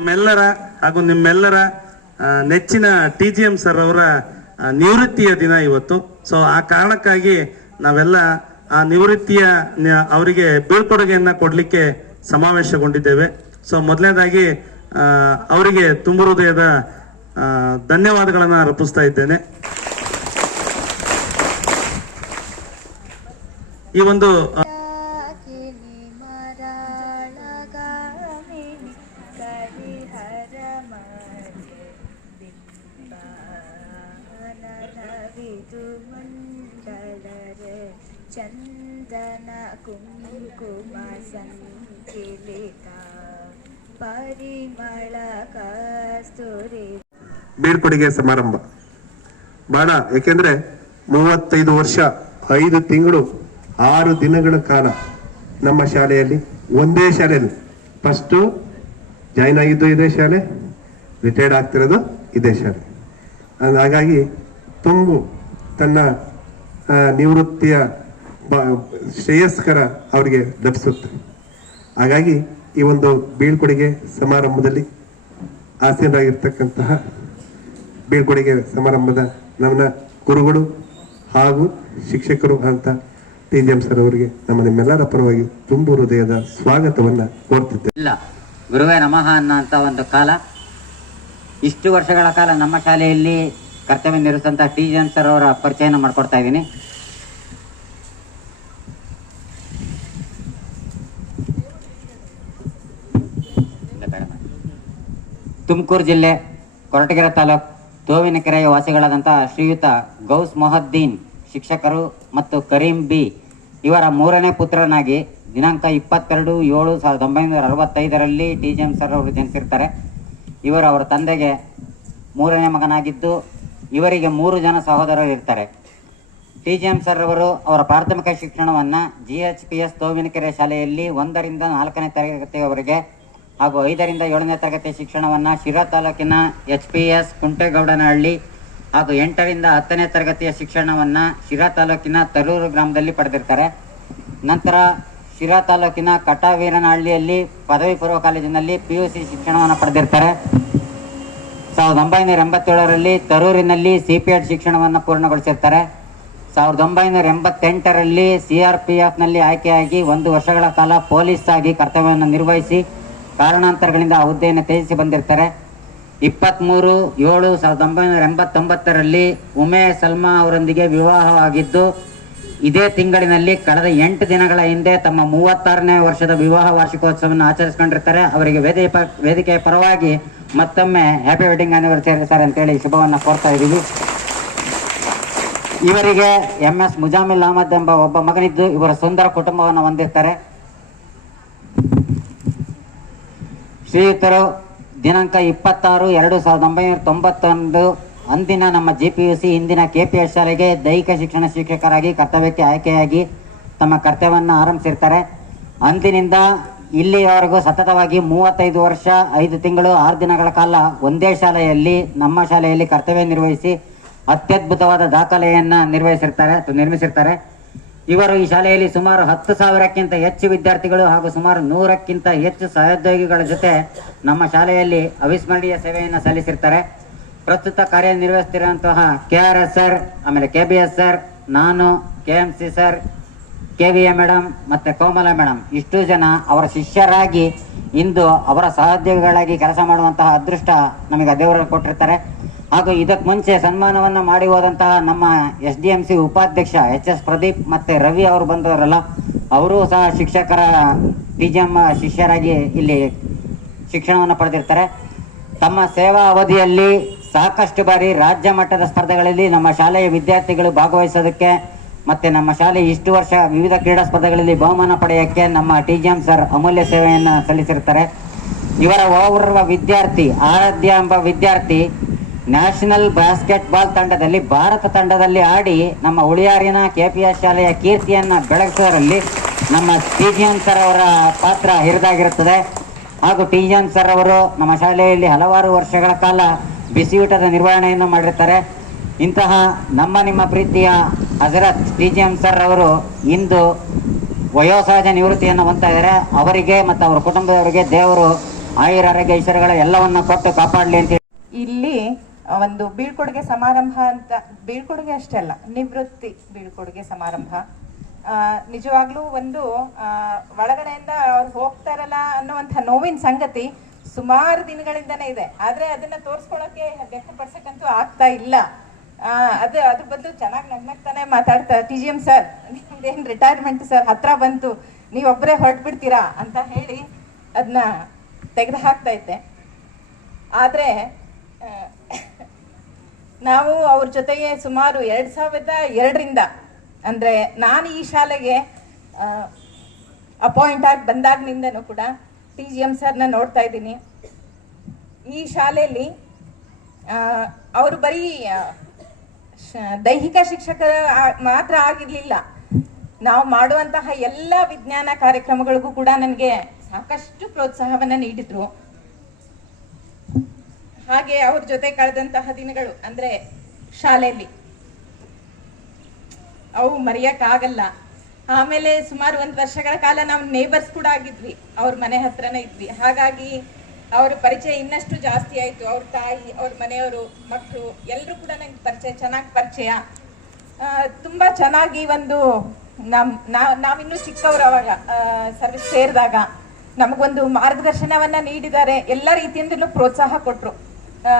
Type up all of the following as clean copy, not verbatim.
ನಮ್ಮೆಲ್ಲರ ಹಾಗೂ ನಿಮ್ಮೆಲ್ಲರ ನೆಚ್ಚಿನ TGM ಸರ್ ಅವರ ನಿವೃತ್ತಿಯ ದಿನ ಇವತ್ತು. ಸೊ ಆ ಕಾರಣಕ್ಕಾಗಿ ನಾವೆಲ್ಲ ಆ ನಿವೃತ್ತಿಯ ಅವರಿಗೆ ಬೀಳ್ಕೊಡುಗೆಯನ್ನ ಕೊಡ್ಲಿಕ್ಕೆ ಸಮಾವೇಶಗೊಂಡಿದ್ದೇವೆ. ಸೊ ಮೊದಲನೇದಾಗಿ ಅವರಿಗೆ ತುಂಬ ಹೃದಯದ ಧನ್ಯವಾದಗಳನ್ನ ಅರ್ಪಿಸ್ತಾ ಇದ್ದೇನೆ. ಈ ಒಂದು ಚಂದನ ಕುಂಕುಮ ಸಂಚಿಲಿತ ಪರಿಮಳ ಕಸ್ತೂರಿ ಬೀಳ್ಕೊಡುಗೆ ಸಮಾರಂಭ ಬಹಳ, ಯಾಕೆಂದ್ರೆ 35 ವರ್ಷ 5 ತಿಂಗಳು 6 ದಿನಗಳ ಕಾಲ ನಮ್ಮ ಶಾಲೆಯಲ್ಲಿ, ಒಂದೇ ಶಾಲೆಯಲ್ಲಿ ಫಸ್ಟ್ ಜಾಯಿನ್ ಆಗಿದ್ದು ಇದೇ ಶಾಲೆ, ರಿಟೈರ್ಡ್ ಆಗ್ತಿರೋದು ಇದೇ ಶಾಲೆ. ಹಾಗಾಗಿ ತುಂಬು ತನ್ನ ನಿವೃತ್ತಿಯ ಶ್ರೇಯಸ್ಕರ ಅವರಿಗೆ ಲಭಿಸುತ್ತೆ. ಹಾಗಾಗಿ ಈ ಒಂದು ಬೀಳ್ಕೊಡುಗೆ ಸಮಾರಂಭದಲ್ಲಿ ಆಸೀನರಾಗಿರ್ತಕ್ಕಂತಹ ಬೀಳ್ಕೊಡುಗೆ ಸಮಾರಂಭದ ನನ್ನ ಗುರುಗಳು ಹಾಗೂ ಶಿಕ್ಷಕರು ಅಂತ TGM ಸರ್ ಅವರಿಗೆ ನಮ್ಮ ನಿಮ್ಮೆಲ್ಲರ ಪರವಾಗಿ ತುಂಬು ಹೃದಯದ ಸ್ವಾಗತವನ್ನ ಕೋರ್ತಿದ್ದೆ. ಇಲ್ಲ ಗುರುವೇ ನಮಃ ಅನ್ನೋಂಥ ಒಂದು ಕಾಲ, ಇಷ್ಟು ವರ್ಷಗಳ ಕಾಲ ನಮ್ಮ ಶಾಲೆಯಲ್ಲಿ ಕರ್ತವ್ಯ ನಿರ್ವಹಿಸಿದಂಥ TGM ಸರ್ ಅವರ ಪರಿಚಯನ ಮಾಡ್ಕೊಡ್ತಾ ಇದ್ದೀನಿ. ತುಮಕೂರು ಜಿಲ್ಲೆ ಕೊರಟಗೆರೆ ತಾಲೂಕು ತೋವಿನಕೆರೆಯ ವಾಸಿಗಳಾದಂಥ ಶ್ರೀಯುತ ಗೌಸ್ ಮೊಹದ್ದೀನ್ ಶಿಕ್ಷಕರು ಮತ್ತು ಕರೀಂ ಬಿ ಇವರ 3ನೇ ಪುತ್ರನಾಗಿ ದಿನಾಂಕ 22/7/1965 TGM ಸರ್ ಅವರು ಜನಿಸಿರ್ತಾರೆ. ಇವರು ಅವರ ತಂದೆಗೆ 3ನೇ ಮಗನಾಗಿದ್ದು ಇವರಿಗೆ 3 ಜನ ಸಹೋದರರು ಇರ್ತಾರೆ. TGM ಸರ್ ಅವರು ಅವರ ಪ್ರಾಥಮಿಕ ಶಿಕ್ಷಣವನ್ನು GHPS ತೋವಿನಕೆರೆ ಶಾಲೆಯಲ್ಲಿ 1ರಿಂದ 4ನೇ ತರಗತಿಯವರೆಗೆ ಹಾಗೂ 5ರಿಂದ 7ನೇ ತರಗತಿ ಶಿಕ್ಷಣವನ್ನು ಶಿರಾ ತಾಲೂಕಿನ HPS ಕುಂಟೇಗೌಡನಹಳ್ಳಿ ಹಾಗೂ 8ರಿಂದ 10ನೇ ತರಗತಿಯ ಶಿಕ್ಷಣವನ್ನು ಶಿರಾ ತಾಲೂಕಿನ ತರೂರು ಗ್ರಾಮದಲ್ಲಿ ಪಡೆದಿರ್ತಾರೆ. ನಂತರ ಶಿರಾ ತಾಲೂಕಿನ ಕಟಾವೀರನಹಳ್ಳಿಯಲ್ಲಿ ಪದವಿ ಪೂರ್ವ ಕಾಲೇಜಿನಲ್ಲಿ PUC ಶಿಕ್ಷಣವನ್ನು ಪಡೆದಿರ್ತಾರೆ. 1987ರಲ್ಲಿ ತರೂರಿನಲ್ಲಿ CPED ಶಿಕ್ಷಣವನ್ನು ಪೂರ್ಣಗೊಳಿಸಿರ್ತಾರೆ. 1988ರಲ್ಲಿ CRPFನಲ್ಲಿ ಆಯ್ಕೆಯಾಗಿ 1 ವರ್ಷಗಳ ಕಾಲ ಪೊಲೀಸ್ ಆಗಿ ಕರ್ತವ್ಯವನ್ನು ನಿರ್ವಹಿಸಿ ಕಾರಣಾಂತರಗಳಿಂದ ಆ ಹುದ್ದೆಯನ್ನು ತ್ಯಜಿಸಿ ಬಂದಿರ್ತಾರೆ. 23/7/1989ರಲ್ಲಿ ಉಮೇ ಸಲ್ಮಾ ಅವರೊಂದಿಗೆ ವಿವಾಹವಾಗಿದ್ದು ಇದೇ ತಿಂಗಳಿನಲ್ಲಿ ಕಳೆದ 8 ದಿನಗಳ ಹಿಂದೆ ತಮ್ಮ 36ನೇ ವರ್ಷದ ವಿವಾಹ ವಾರ್ಷಿಕೋತ್ಸವವನ್ನು ಆಚರಿಸಿಕೊಂಡಿರ್ತಾರೆ. ಅವರಿಗೆ ವೇದಿಕೆಯ ಪರವಾಗಿ ಮತ್ತೊಮ್ಮೆ ಹ್ಯಾಪಿ ವೆಡ್ಡಿಂಗ್ ಆನಿವರ್ಸರಿ ಸರ್ ಅಂತೇಳಿ ಶುಭವನ್ನು ಕೋರ್ತಾ ಇದ್ದೀವಿ. ಇವರಿಗೆ MS ಮುಜಾಮಿಲ್ ಅಹಮದ್ ಎಂಬ ಒಬ್ಬ ಮಗನಿದ್ದು ಇವರ ಸುಂದರ ಕುಟುಂಬವನ್ನು ಹೊಂದಿರ್ತಾರೆ. ಶ್ರೀಯುತರು ದಿನಾಂಕ 26/2/1991 ಅಂದಿನ ನಮ್ಮ GPUC ಇಂದಿನ KPS ಶಾಲೆಗೆ ದೈಹಿಕ ಶಿಕ್ಷಣ ಶಿಕ್ಷಕರಾಗಿ ಕರ್ತವ್ಯಕ್ಕೆ ಆಯ್ಕೆಯಾಗಿ ತಮ್ಮ ಕರ್ತವ್ಯವನ್ನು ಆರಂಭಿಸಿರ್ತಾರೆ. ಅಂದಿನಿಂದ ಇಲ್ಲಿಯವರೆಗೂ ಸತತವಾಗಿ 35 ವರ್ಷ 5 ತಿಂಗಳು 6 ದಿನಗಳ ಕಾಲ ಒಂದೇ ಶಾಲೆಯಲ್ಲಿ ನಮ್ಮ ಶಾಲೆಯಲ್ಲಿ ಕರ್ತವ್ಯ ನಿರ್ವಹಿಸಿ ಅತ್ಯದ್ಭುತವಾದ ದಾಖಲೆಯನ್ನು ನಿರ್ಮಿಸಿರ್ತಾರೆ. ಇವರು ಈ ಶಾಲೆಯಲ್ಲಿ ಸುಮಾರು 10,000ಕ್ಕಿಂತ ಹೆಚ್ಚು ವಿದ್ಯಾರ್ಥಿಗಳು ಹಾಗೂ ಸುಮಾರು 100ಕ್ಕಿಂತ ಹೆಚ್ಚು ಸಹೋದ್ಯೋಗಿಗಳ ಜೊತೆ ನಮ್ಮ ಶಾಲೆಯಲ್ಲಿ ಅವಿಸ್ಮರಣೀಯ ಸೇವೆಯನ್ನು ಸಲ್ಲಿಸಿರ್ತಾರೆ. ಪ್ರಸ್ತುತ ಕಾರ್ಯನಿರ್ವಹಿಸುತ್ತಿರುವಂತಹ KRS ಸರ್, ಆಮೇಲೆ KBS ಸರ್, ನಾನು, KMC ಸರ್, KVA ಮೇಡಮ್ ಮತ್ತು ಕೋಮಲ ಮೇಡಮ್ ಇಷ್ಟು ಜನ ಅವರ ಶಿಷ್ಯರಾಗಿ ಇಂದು ಅವರ ಸಹೋದ್ಯೋಗಿಗಳಾಗಿ ಕೆಲಸ ಮಾಡುವಂತಹ ಅದೃಷ್ಟ ನಮಗೆ ದೇವರು ಕೊಟ್ಟಿರ್ತಾರೆ. ಹಾಗೂ ಇದಕ್ಕೆ ಮುಂಚೆ ಸನ್ಮಾನವನ್ನು ಮಾಡಿ ಹೋದಂತಹ ನಮ್ಮ SDMC ಉಪಾಧ್ಯಕ್ಷ HS ಪ್ರದೀಪ್ ಮತ್ತು ರವಿ ಅವರು ಬಂದವರಲ್ಲ, ಅವರು ಸಹ ಶಿಕ್ಷಕರ TGM ಶಿಷ್ಯರಾಗಿ ಇಲ್ಲಿ ಶಿಕ್ಷಣವನ್ನು ಪಡೆದಿರ್ತಾರೆ. ತಮ್ಮ ಸೇವಾ ಅವಧಿಯಲ್ಲಿ ಸಾಕಷ್ಟು ಬಾರಿ ರಾಜ್ಯ ಮಟ್ಟದ ಸ್ಪರ್ಧೆಗಳಲ್ಲಿ ನಮ್ಮ ಶಾಲೆಯ ವಿದ್ಯಾರ್ಥಿಗಳು ಭಾಗವಹಿಸೋದಕ್ಕೆ ಮತ್ತು ನಮ್ಮ ಶಾಲೆ ಇಷ್ಟು ವರ್ಷ ವಿವಿಧ ಕ್ರೀಡಾ ಸ್ಪರ್ಧೆಗಳಲ್ಲಿ ಬಹುಮಾನ ಪಡೆಯೋಕ್ಕೆ ನಮ್ಮ TGM ಸರ್ ಅಮೂಲ್ಯ ಸೇವೆಯನ್ನು ಸಲ್ಲಿಸಿರ್ತಾರೆ. ಇವರ ಓರ್ವ ವಿದ್ಯಾರ್ಥಿ ಆರಾಧ್ಯ ಎಂಬ ವಿದ್ಯಾರ್ಥಿ ನ್ಯಾಷನಲ್ ಬಾಸ್ಕೆಟ್ಬಾಲ್ ತಂಡದಲ್ಲಿ ಭಾರತ ತಂಡದಲ್ಲಿ ಆಡಿ ನಮ್ಮ ಉಳಿಯಾರಿನ KPS ಶಾಲೆಯ ಕೀರ್ತಿಯನ್ನು ಬೆಳಗಿಸೋದ್ರಲ್ಲಿ ನಮ್ಮ TGM ಸರ್ ಅವರ ಪಾತ್ರ ಹಿರಿದಾಗಿರುತ್ತದೆ. ಹಾಗೂ TGM ಸರ್ ಅವರು ನಮ್ಮ ಶಾಲೆಯಲ್ಲಿ ಹಲವಾರು ವರ್ಷಗಳ ಕಾಲ ಬಿಸಿಯೂಟದ ನಿರ್ವಹಣೆಯನ್ನು ಮಾಡಿರ್ತಾರೆ. ಇಂತಹ ನಿಮ್ಮ ಪ್ರೀತಿಯ ಹಜರತ್ TGM ಸರ್ ಅವರು ಇಂದು ವಯೋಸಹಜ ನಿವೃತ್ತಿಯನ್ನು ಹೊಂದ್ತಾ ಇದ್ದಾರೆ. ಅವರಿಗೆ ಮತ್ತು ಅವರ ಕುಟುಂಬದವರಿಗೆ ದೇವರು ಆಯುರ ಆರೋಗ್ಯ ಐಶ್ವರ್ಯಗಳ ಎಲ್ಲವನ್ನ ಕೊಟ್ಟು ಕಾಪಾಡಲಿ ಅಂತ ಇಲ್ಲಿ ಒಂದು ಬೀಳ್ಕೊಡುಗೆ ಸಮಾರಂಭ ಅಂತ, ಬೀಳ್ಕೊಡುಗೆ ಅಷ್ಟೇ ಅಲ್ಲ, ನಿವೃತ್ತಿ ಬೀಳ್ಕೊಡುಗೆ ಸಮಾರಂಭ. ನಿಜವಾಗ್ಲೂ ಒಂದು ಒಳಗಡೆಯಿಂದ ಅವ್ರು ಹೋಗ್ತಾರಲ್ಲ ಅನ್ನುವಂಥ ನೋವಿನ ಸಂಗತಿ ಸುಮಾರು ದಿನಗಳಿಂದನೇ ಇದೆ. ಆದ್ರೆ ಅದನ್ನ ತೋರಿಸ್ಕೊಳಕ್ಕೆ ವ್ಯಕ್ತಪಡಿಸಕ್ಕಂತೂ ಆಗ್ತಾ ಇಲ್ಲ. ಅದ್ರ ಬದಲು ಚೆನ್ನಾಗಿ ನಗ್ನಗ್ತಾನೆ ಮಾತಾಡ್ತಾರೆ. TGM ಸರ್, ನಿಮ್ದೇನು ರಿಟೈರ್ಮೆಂಟ್ ಸರ್ ಹತ್ರ ಬಂತು, ನೀವೊಬ್ಬರೇ ಹೊರಟ್ಬಿಡ್ತೀರಾ ಅಂತ ಹೇಳಿ ಅದನ್ನ ತೆಗೆದು ಹಾಕ್ತಾ ಇದ್ದೆ. ಆದ್ರೆ ನಾವು ಅವ್ರ ಜೊತೆಗೆ ಸುಮಾರು 2002ರಿಂದ ಅಂದ್ರೆ ನಾನು ಈ ಶಾಲೆಗೆ ಅಪಾಯಿಂಟ್ ಆಗಿ ಬಂದಾಗ್ನಿಂದನೂ ಕೂಡ TGM ಸರ್ನ ನೋಡ್ತಾ ಇದ್ದೀನಿ. ಈ ಶಾಲೆಯಲ್ಲಿ ಅವರು ಬರೀ ದೈಹಿಕ ಶಿಕ್ಷಕರ ಮಾತ್ರ ಆಗಿರ್ಲಿಲ್ಲ, ನಾವು ಮಾಡುವಂತಹ ಎಲ್ಲ ವಿಜ್ಞಾನ ಕಾರ್ಯಕ್ರಮಗಳಿಗೂ ಕೂಡ ನನಗೆ ಸಾಕಷ್ಟು ಪ್ರೋತ್ಸಾಹವನ್ನ ನೀಡಿದ್ರು. ಹಾಗೆ ಅವ್ರ ಜೊತೆ ಕಳೆದಂತಹ ದಿನಗಳು ಅಂದ್ರೆ ಶಾಲೆಯಲ್ಲಿ ಅವು ಮರೆಯಕ್ ಆಗಲ್ಲ. ಆಮೇಲೆ ಸುಮಾರು 1 ವರ್ಷಗಳ ಕಾಲ ನಾವು ನೇಬರ್ಸ್ ಕೂಡ ಆಗಿದ್ವಿ, ಅವ್ರ ಮನೆ ಹತ್ರನೇ ಇದ್ವಿ. ಹಾಗಾಗಿ ಅವ್ರ ಪರಿಚಯ ಇನ್ನಷ್ಟು ಜಾಸ್ತಿ ಆಯ್ತು. ಅವ್ರ ತಾಯಿ, ಅವ್ರ ಮನೆಯವರು, ಮಕ್ಕಳು ಎಲ್ಲರೂ ಕೂಡ ನಂಗೆ ಚೆನ್ನಾಗಿ ಪರಿಚಯ. ತುಂಬಾ ಚೆನ್ನಾಗಿ ಒಂದು ನಾವಿನ್ನೂ ಚಿಕ್ಕವರು ಅವಾಗ ಸರ್ವಿಸ್ ಸೇರಿದಾಗ ನಮಗೊಂದು ಮಾರ್ಗದರ್ಶನವನ್ನ ನೀಡಿದ್ದಾರೆ. ಎಲ್ಲ ರೀತಿಯಿಂದಲೂ ಪ್ರೋತ್ಸಾಹ ಕೊಟ್ರು.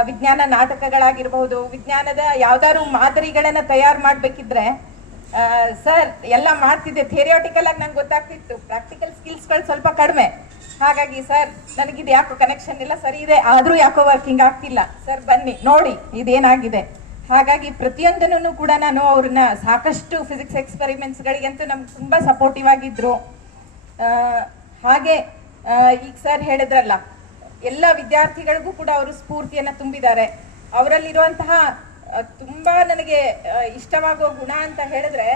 ವಿಜ್ಞಾನ ನಾಟಕಗಳಾಗಿರ್ಬಹುದು, ವಿಜ್ಞಾನದ ಯಾವ್ದಾದ್ರು ಮಾದರಿಗಳನ್ನ ತಯಾರು ಮಾಡ್ಬೇಕಿದ್ರೆ ಸರ್ ಎಲ್ಲ ಮಾಡ್ತಿದ್ದೆ. ಥಿಯರಿಯಾಟಿಕಲ್ ಆಗಿ ನಂಗೆ ಗೊತ್ತಾಗ್ತಿತ್ತು, ಪ್ರಾಕ್ಟಿಕಲ್ ಸ್ಕಿಲ್ಸ್ಗಳು ಸ್ವಲ್ಪ ಕಡಿಮೆ. ಹಾಗಾಗಿ ಸರ್ ನನಗಿದು ಯಾಕೋ ಕನೆಕ್ಷನ್ ಇಲ್ಲ, ಸರಿ ಇದೆ ಆದ್ರೂ ಯಾಕೋ ವರ್ಕಿಂಗ್ ಆಗ್ತಿಲ್ಲ, ಸರ್ ಬನ್ನಿ ನೋಡಿ ಇದೇನಾಗಿದೆ. ಹಾಗಾಗಿ ಪ್ರತಿಯೊಂದನ್ನು ಕೂಡ ನಾನು ಅವ್ರನ್ನ ಸಾಕಷ್ಟು ಫಿಸಿಕ್ಸ್ ಎಕ್ಸ್ಪೆರಿಮೆಂಟ್ಸ್ಗಳಿಗಂತೂ ನಮ್ಗೆ ತುಂಬಾ ಸಪೋರ್ಟಿವ್ ಆಗಿದ್ರು. ಹಾಗೆ ಈಗ ಸರ್ ಹೇಳಿದ್ರಲ್ಲ, ಎಲ್ಲ ವಿದ್ಯಾರ್ಥಿಗಳಿಗೂ ಕೂಡ ಅವರು ಸ್ಫೂರ್ತಿಯನ್ನ ತುಂಬಿದ್ದಾರೆ. ಅವರಲ್ಲಿರುವಂತಹ ತುಂಬಾ ನನಗೆ ಇಷ್ಟವಾಗೋ ಗುಣ ಅಂತ ಹೇಳಿದ್ರೆ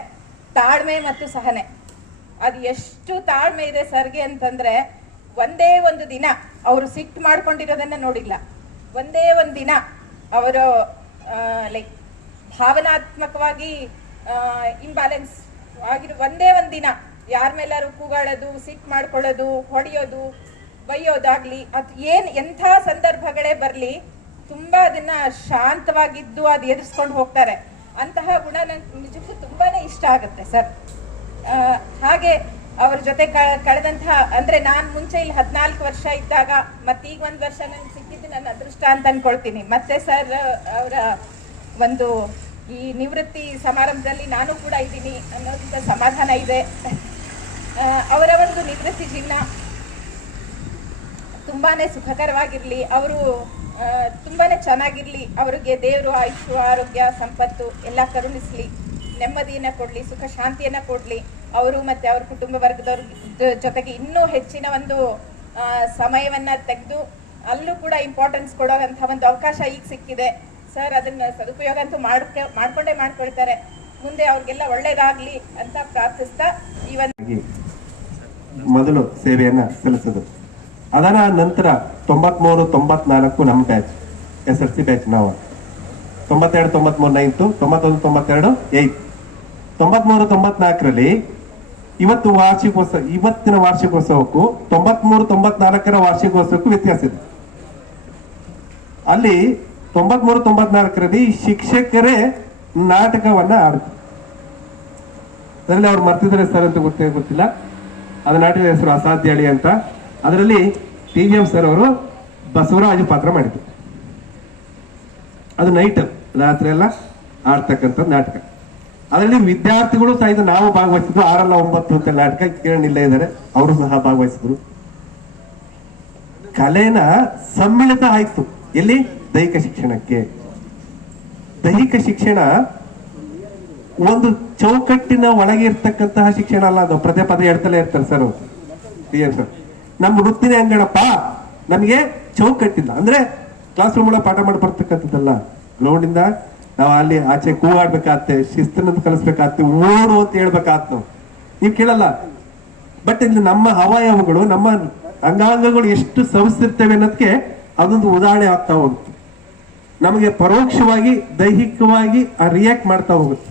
ತಾಳ್ಮೆ ಮತ್ತು ಸಹನೆ. ಅದು ಎಷ್ಟು ತಾಳ್ಮೆ ಇದೆ ಸರ್ಗೆ ಅಂತಂದ್ರೆ, ಒಂದೇ ಒಂದು ದಿನ ಅವರು ಸಿಟ್ಟು ಮಾಡ್ಕೊಂಡಿರೋದನ್ನ ನೋಡಿಲ್ಲ. ಒಂದೇ ಒಂದು ದಿನ ಅವರು ಲೈಕ್ ಭಾವನಾತ್ಮಕವಾಗಿ ಇಂಬ್ಯಾಲೆನ್ಸ್ ಆಗಿರೋ ಒಂದೇ ಒಂದು ದಿನ ಯಾರ ಮೇಲಾರು ಕೂಗಾಡೋದು, ಸಿಟ್ಟು ಮಾಡ್ಕೊಳ್ಳೋದು, ಹೊಡೆಯೋದು, ಬೈಯೋದಾಗ್ಲಿ, ಅದು ಎಂಥ ಸಂದರ್ಭಗಳೇ ಬರಲಿ ತುಂಬಾ ಅದನ್ನ ಶಾಂತವಾಗಿದ್ದು ಅದು ಎದುರಿಸ್ಕೊಂಡು ಹೋಗ್ತಾರೆ. ಅಂತಹ ಗುಣ ನಂಗೆ ನಿಜಕ್ಕೂ ತುಂಬಾನೇ ಇಷ್ಟ ಆಗುತ್ತೆ ಸರ್. ಹಾಗೆ ಅವ್ರ ಜೊತೆ ಕಳೆದಂತಹ ಅಂದ್ರೆ ನಾನು ಮುಂಚೆ ಇಲ್ಲಿ 14 ವರ್ಷ ಇದ್ದಾಗ ಮತ್ತೆ ಈಗ 1 ವರ್ಷ ನನ್ಗೆ ಸಿಕ್ಕಿದ್ದು ನನ್ನ ಅದೃಷ್ಟ ಅಂತ ಅನ್ಕೊಳ್ತೀನಿ. ಮತ್ತೆ ಸರ್ ಅವರ ಒಂದು ಈ ನಿವೃತ್ತಿ ಸಮಾರಂಭದಲ್ಲಿ ನಾನು ಕೂಡ ಇದ್ದೀನಿ ಅನ್ನೋದ್ರಿಂದ ಸಮಾಧಾನ ಇದೆ. ಅವರ ಒಂದು ನಿವೃತ್ತಿ ಜೀವನ ತುಂಬಾನೇ ಸುಖಕರವಾಗಿರ್ಲಿ, ಅವರು ತುಂಬಾನೇ ಚೆನ್ನಾಗಿರ್ಲಿ, ಅವರಿಗೆ ದೇವರು ಆಯುಷು, ಆರೋಗ್ಯ, ಸಂಪತ್ತು ಎಲ್ಲ ಕರುಣಿಸ್ಲಿ, ನೆಮ್ಮದಿಯನ್ನ ಕೊಡ್ಲಿ, ಸುಖ ಶಾಂತಿಯನ್ನ ಕೊಡ್ಲಿ. ಅವರು ಮತ್ತೆ ಅವ್ರ ಕುಟುಂಬ ವರ್ಗದವ್ರ ಜೊತೆಗೆ ಇನ್ನೂ ಹೆಚ್ಚಿನ ಒಂದು ಸಮಯವನ್ನ ತೆಗೆದು ಅಲ್ಲೂ ಕೂಡ ಇಂಪಾರ್ಟೆನ್ಸ್ ಕೊಡೋಂಥ ಒಂದು ಅವಕಾಶ ಈಗ ಸಿಕ್ಕಿದೆ ಸರ್. ಅದನ್ನ ಸದುಪಯೋಗ ಅಂತೂ ಮಾಡ್ಕೊಳ್ತಾರೆ. ಮುಂದೆ ಅವ್ರಿಗೆಲ್ಲ ಒಳ್ಳೇದಾಗ್ಲಿ ಅಂತ ಪ್ರಾರ್ಥಿಸ್ತಾ ಈ ಒಂದು ಮೊದಲು ಸೇವೆಯನ್ನ ಸಲ್ಲಿಸಿದ್ರು. ಅದರ ನಂತರ 93, 94 ನಮ್ಮ ಬ್ಯಾಚ್, SSLC ಬ್ಯಾಚ್. ನಾವು 92, 93 9th, 91, 92 8th, 93, 94ರಲ್ಲಿ ಇವತ್ತಿನ ವಾರ್ಷಿಕೋತ್ಸವಕ್ಕೂ 93, 94ರ ವಾರ್ಷಿಕೋತ್ಸವಕ್ಕೂ ವ್ಯತ್ಯಾಸ ಇದೆ. ಅಲ್ಲಿ 93, 94ರಲ್ಲಿ ಶಿಕ್ಷಕರೇ ನಾಟಕವನ್ನ ಆಡ್ತಾರೆ. ಅದರಲ್ಲಿ ಅವ್ರು ಮರ್ತಿದ್ರೆ ಸರ್ ಅಂತ ಗೊತ್ತಿಲ್ಲ. ಅದು ನಾಟಕದ ಹೆಸರು ಅಸಾಧ್ಯ ಅಳಿ ಅಂತ. ಅದರಲ್ಲಿ TGM ಸರ್ ಅವರು ಬಸವರಾಜ ಪಾತ್ರ ಮಾಡಿದ್ರು. ಅದು ನೈಟ್ ರಾತ್ರಿ ಎಲ್ಲ ಆಡ್ತಕ್ಕಂಥ ನಾಟಕ. ಅದರಲ್ಲಿ ವಿದ್ಯಾರ್ಥಿಗಳು ಸಹಿತ ನಾವು ಭಾಗವಹಿಸಿದ್ರು. 6 ಅಲ್ಲ 9 ಅಂತ ನಾಟಕ ಕಿರಣ್ ಇಲ್ಲೇ ಇದ್ದಾರೆ, ಅವರು ಸಹ ಭಾಗವಹಿಸಿದ್ರು. ಕಲೆನ ಸಮ್ಮಿಳಿತ ಆಯ್ತು ಎಲ್ಲಿ? ದೈಹಿಕ ಶಿಕ್ಷಣಕ್ಕೆ. ದೈಹಿಕ ಶಿಕ್ಷಣ ಒಂದು ಚೌಕಟ್ಟಿನ ಒಳಗೆ ಇರ್ತಕ್ಕಂತಹ ಶಿಕ್ಷಣ ಅಲ್ಲ, ಅದು ಪದೇ ಪದೇ ಹೇಳ್ತಲೇ ಇರ್ತಾರೆ ಸರ್ ಸರ್. ನಮ್ಮ ವೃತ್ತಿನೇ ಹಂಗಣಪ್ಪ, ನಮಗೆ ಚೌಕಟ್ಟಿಲ್ಲ ಅಂದ್ರೆ ಕ್ಲಾಸ್ ರೂಮ್ ಒಳಗೆ ಪಾಠ ಮಾಡಿ ಬರ್ತಕ್ಕಂಥದ್ದಲ್ಲ. ಗ್ರೌಂಡ್ ಇಂದ ನಾವು ಅಲ್ಲಿ ಆಚೆ ಕೂಗಾಡ್ಬೇಕಾಗತ್ತೆ, ಶಿಸ್ತನ್ನು ಕಲಿಸ್ಬೇಕಾಗತ್ತೆ, ಓಡು ಅಂತ ಹೇಳ್ಬೇಕಾಗತ್ತೆ. ನೀವು ಕೇಳಲ್ಲ. ಬಟ್ ಇಲ್ಲಿ ನಮ್ಮ ಅವಯವಗಳು, ನಮ್ಮ ಅಂಗಾಂಗಗಳು ಎಷ್ಟು ಸವಿಸಿರ್ತೇವೆ ಅನ್ನೋದಕ್ಕೆ ಅದೊಂದು ಉದಾಹರಣೆ ಆಗ್ತಾ ಹೋಗುತ್ತೆ. ನಮಗೆ ಪರೋಕ್ಷವಾಗಿ ದೈಹಿಕವಾಗಿ ರಿಯಾಕ್ಟ್ ಮಾಡ್ತಾ ಹೋಗುತ್ತೆ.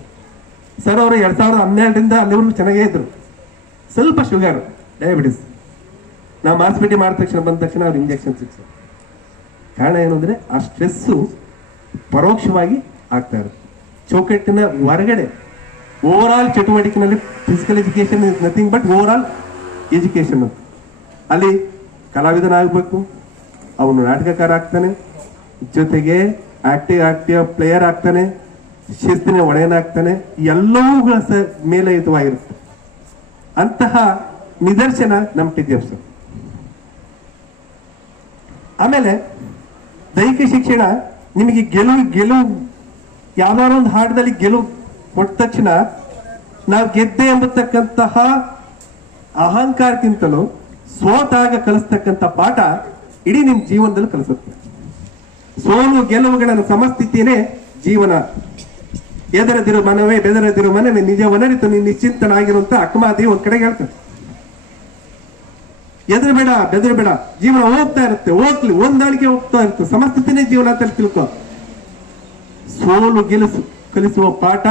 ಸರ್ ಅವರು 2012ರಿಂದ ಅಲ್ಲಿವರೆಗೂ ಚೆನ್ನಾಗೇ ಇದ್ರು. ಸ್ವಲ್ಪ ಶುಗರ್, ಡಯಾಬಿಟಿಸ್, ನಾವು ಮಾಸ್ ಭೇಟಿ ಮಾಡಿದ ತಕ್ಷಣ ಬಂದ ತಕ್ಷಣ ಅವ್ರು ಇಂಜೆಕ್ಷನ್ ಸಿಗ್ತಾರೆ. ಕಾರಣ ಏನು ಅಂದರೆ ಆ ಸ್ಟ್ರೆಸ್ಸು ಪರೋಕ್ಷವಾಗಿ ಆಗ್ತಾ ಇರುತ್ತೆ. ಚೌಕಟ್ಟಿನ ಹೊರಗಡೆ ಓವರ್ ಆಲ್ ಚಟುವಟಿಕೆನಲ್ಲಿ physical education is nothing but overall education ಅಂತ. ಅಲ್ಲಿ ಕಲಾವಿದನಾಗಬೇಕು, ಅವನು ನಾಟಕಕಾರ ಆಗ್ತಾನೆ, ಜೊತೆಗೆ ಆಕ್ಟಿವ್ ಪ್ಲೇಯರ್ ಆಗ್ತಾನೆ, ಶಿಸ್ತಿನ ಒಡೆಯನಾಗ್ತಾನೆ, ಎಲ್ಲವುಗಳ ಮೇಲಯುತವಾಗಿರುತ್ತೆ. ಅಂತಹ ನಿದರ್ಶನ ನಮ್ಮ ಟಿಜೆಫ್ ಸರ್. ಆಮೇಲೆ ದೈಹಿಕ ಶಿಕ್ಷಣ ನಿಮಗೆ ಗೆಲುವು ಯಾವ್ದಾದ್ರು ಒಂದು ಹಾಡದಲ್ಲಿ ಗೆಲುವು ಕೊಟ್ಟ ತಕ್ಷಣ ನಾವು ಗೆದ್ದೆ ಎಂಬತಕ್ಕಂತಹ ಅಹಂಕಾರಕ್ಕಿಂತಲೂ ಸೋತಾಗ ಕಲಿಸ್ತಕ್ಕಂಥ ಪಾಠ ಇಡೀ ನಿಮ್ಮ ಜೀವನದಲ್ಲಿ ಕಲಿಸುತ್ತೆ. ಸೋಲು ಗೆಲುವುಗಳ ಸಮಸ್ಥಿತಿಯೇ ಜೀವನ. ಎದರದಿರು ಮನವೇ ಬೆದರದಿರು ಮನವೇ ನಿಜವನರಿತು ನೀನು ನಿಶ್ಚಿಂತನಾಗಿರುವಂತ ಅಕ್ಕಮಾದೇವಿ ಒಂದ್ ಕಡೆ ಹೇಳ್ತಾರೆ. ಎದುರುಬೇಡ ಬೆದರಬೇಡ, ಜೀವನ ಹೋಗ್ತಾ ಇರುತ್ತೆ, ಹೋಗ್ಲಿ ಹೊಂದಾಣಿಕೆ ಹೋಗ್ತಾ ಇರುತ್ತೆ, ಸಮಸ್ಥಿತಿನೇ ಜೀವನ ಅಂತ ತಿಳ್ಕೊ. ಸೋಲು ಗೆಲಿಸು ಕಲಿಸುವ ಪಾಠ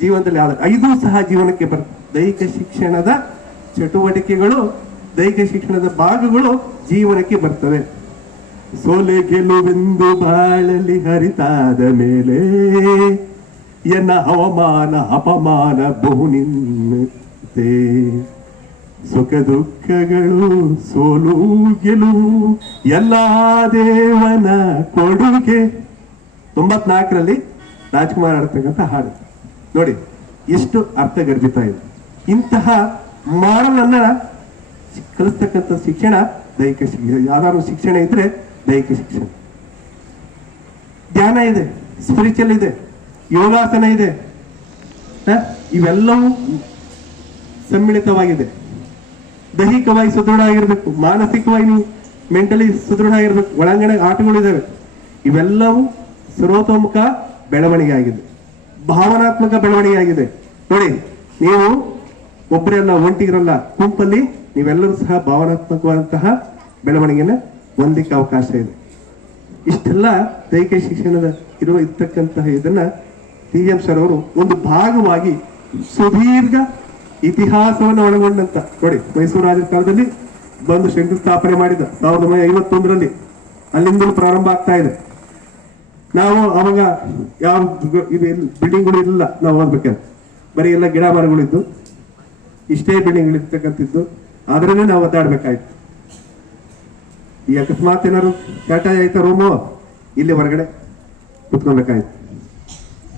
ಜೀವನದಲ್ಲಿ ಆದ ಇದು ಸಹ ಜೀವನಕ್ಕೆ ಬರುತ್ತೆ. ದೈಹಿಕ ಶಿಕ್ಷಣದ ಚಟುವಟಿಕೆಗಳು, ದೈಹಿಕ ಶಿಕ್ಷಣದ ಭಾಗಗಳು ಜೀವನಕ್ಕೆ ಬರ್ತವೆ. ಸೋಲೆ ಗೆಲುವೆಂದು ಬಾಳಲಿ ಹರಿತಾದ ಮೇಲೆ ಎನ್ನ ಹವಾಮಾನ ಅಪಮಾನ ಬಹು ನಿನ್ನತೆ. ಸುಖ ದುಃಖಗಳು ಸೋಲು ಗೆಲುವು ಎಲ್ಲಾ ದೇವನ ಕೊಡುಗೆ. 94ರಲ್ಲಿ ರಾಜ್ಕುಮಾರ್ ಆಡ್ತಕ್ಕಂಥ ಹಾಡು ನೋಡಿ, ಎಷ್ಟು ಅರ್ಥಗರ್ಭಿತ ಇದೆ. ಇಂತಹ ಮಾಡಲನ್ನ ಕಲಿಸ್ತಕ್ಕಂಥ ಶಿಕ್ಷಣ ದೈಹಿಕ ಶಿಕ್ಷಣ. ಯಾವ್ದಾದ್ರು ಶಿಕ್ಷಣ ಇದ್ರೆ ದೈಹಿಕ ಶಿಕ್ಷಣ. ಧ್ಯಾನ ಇದೆ, ಸ್ಪಿರಿಚುವಲ್ ಇದೆ, ಯೋಗಾಸನ ಇದೆ, ಇವೆಲ್ಲವೂ ಸಮ್ಮಿಳಿತವಾಗಿದೆ. ದೈಹಿಕವಾಗಿ ಸುದೃಢ ಆಗಿರ್ಬೇಕು, ಮಾನಸಿಕವಾಗಿ ನೀವು ಮೆಂಟಲಿ ಸುದೃಢ ಆಗಿರ್ಬೇಕು, ಒಳಾಂಗಣ ಆಟಗಳಿದ್ದಾವೆ. ಇವೆಲ್ಲವೂ ಸರ್ವತೋಮುಖ ಬೆಳವಣಿಗೆ ಆಗಿದೆ, ಭಾವನಾತ್ಮಕ ಬೆಳವಣಿಗೆ ಆಗಿದೆ. ನೋಡಿ, ನೀವು ಒಬ್ಬರೆಲ್ಲ ಒಂಟಿಗಿರಲ್ಲ, ಗುಂಪಲ್ಲಿ ನೀವೆಲ್ಲರೂ ಸಹ ಭಾವನಾತ್ಮಕವಾದಂತಹ ಬೆಳವಣಿಗೆನ ಹೊಂದಲಿಕ್ಕೆ ಅವಕಾಶ ಇದೆ. ಇಷ್ಟೆಲ್ಲ ದೈಹಿಕ ಶಿಕ್ಷಣದ ಇರ್ತಕ್ಕಂತಹ ಇದನ್ನ TM ಸರ್ ಅವರು ಒಂದು ಭಾಗವಾಗಿ ಸುದೀರ್ಘ ಇತಿಹಾಸವನ್ನು ಒಳಗೊಂಡಂತ ನೋಡಿ, ಮೈಸೂರು ರಾಜರ ಕಾಲದಲ್ಲಿ ಬಂದು ಶಂಕುಸ್ಥಾಪನೆ ಮಾಡಿದ 1951ರಲ್ಲಿ, ಅಲ್ಲಿಂದಲೂ ಪ್ರಾರಂಭ ಆಗ್ತಾ ಇದೆ. ನಾವು ಅವಾಗ ಯಾವ ಬಿಲ್ಡಿಂಗ್ಗಳು ಇರಲಿಲ್ಲ, ನಾವು ಓದ್ಬೇಕಾದ್ರೆ ಬರೀ ಎಲ್ಲ ಗಿಡ ಮರಗಳಿದ್ದು, ಇಷ್ಟೇ ಬಿಲ್ಡಿಂಗ್ ಇರ್ತಕ್ಕಂಥದ್ದು, ಆದ್ರೇನೆ ನಾವು ಒದ್ದಾಡ್ಬೇಕಾಯ್ತು. ಈ ಅಕಸ್ಮಾತ್ ಏನಾದ್ರು ಶಾರ್ಟ್ ಆಯ್ತಾ ರೂಮು, ಇಲ್ಲಿ ಹೊರಗಡೆ ಕುತ್ಕೊಬೇಕಾಯ್ತು.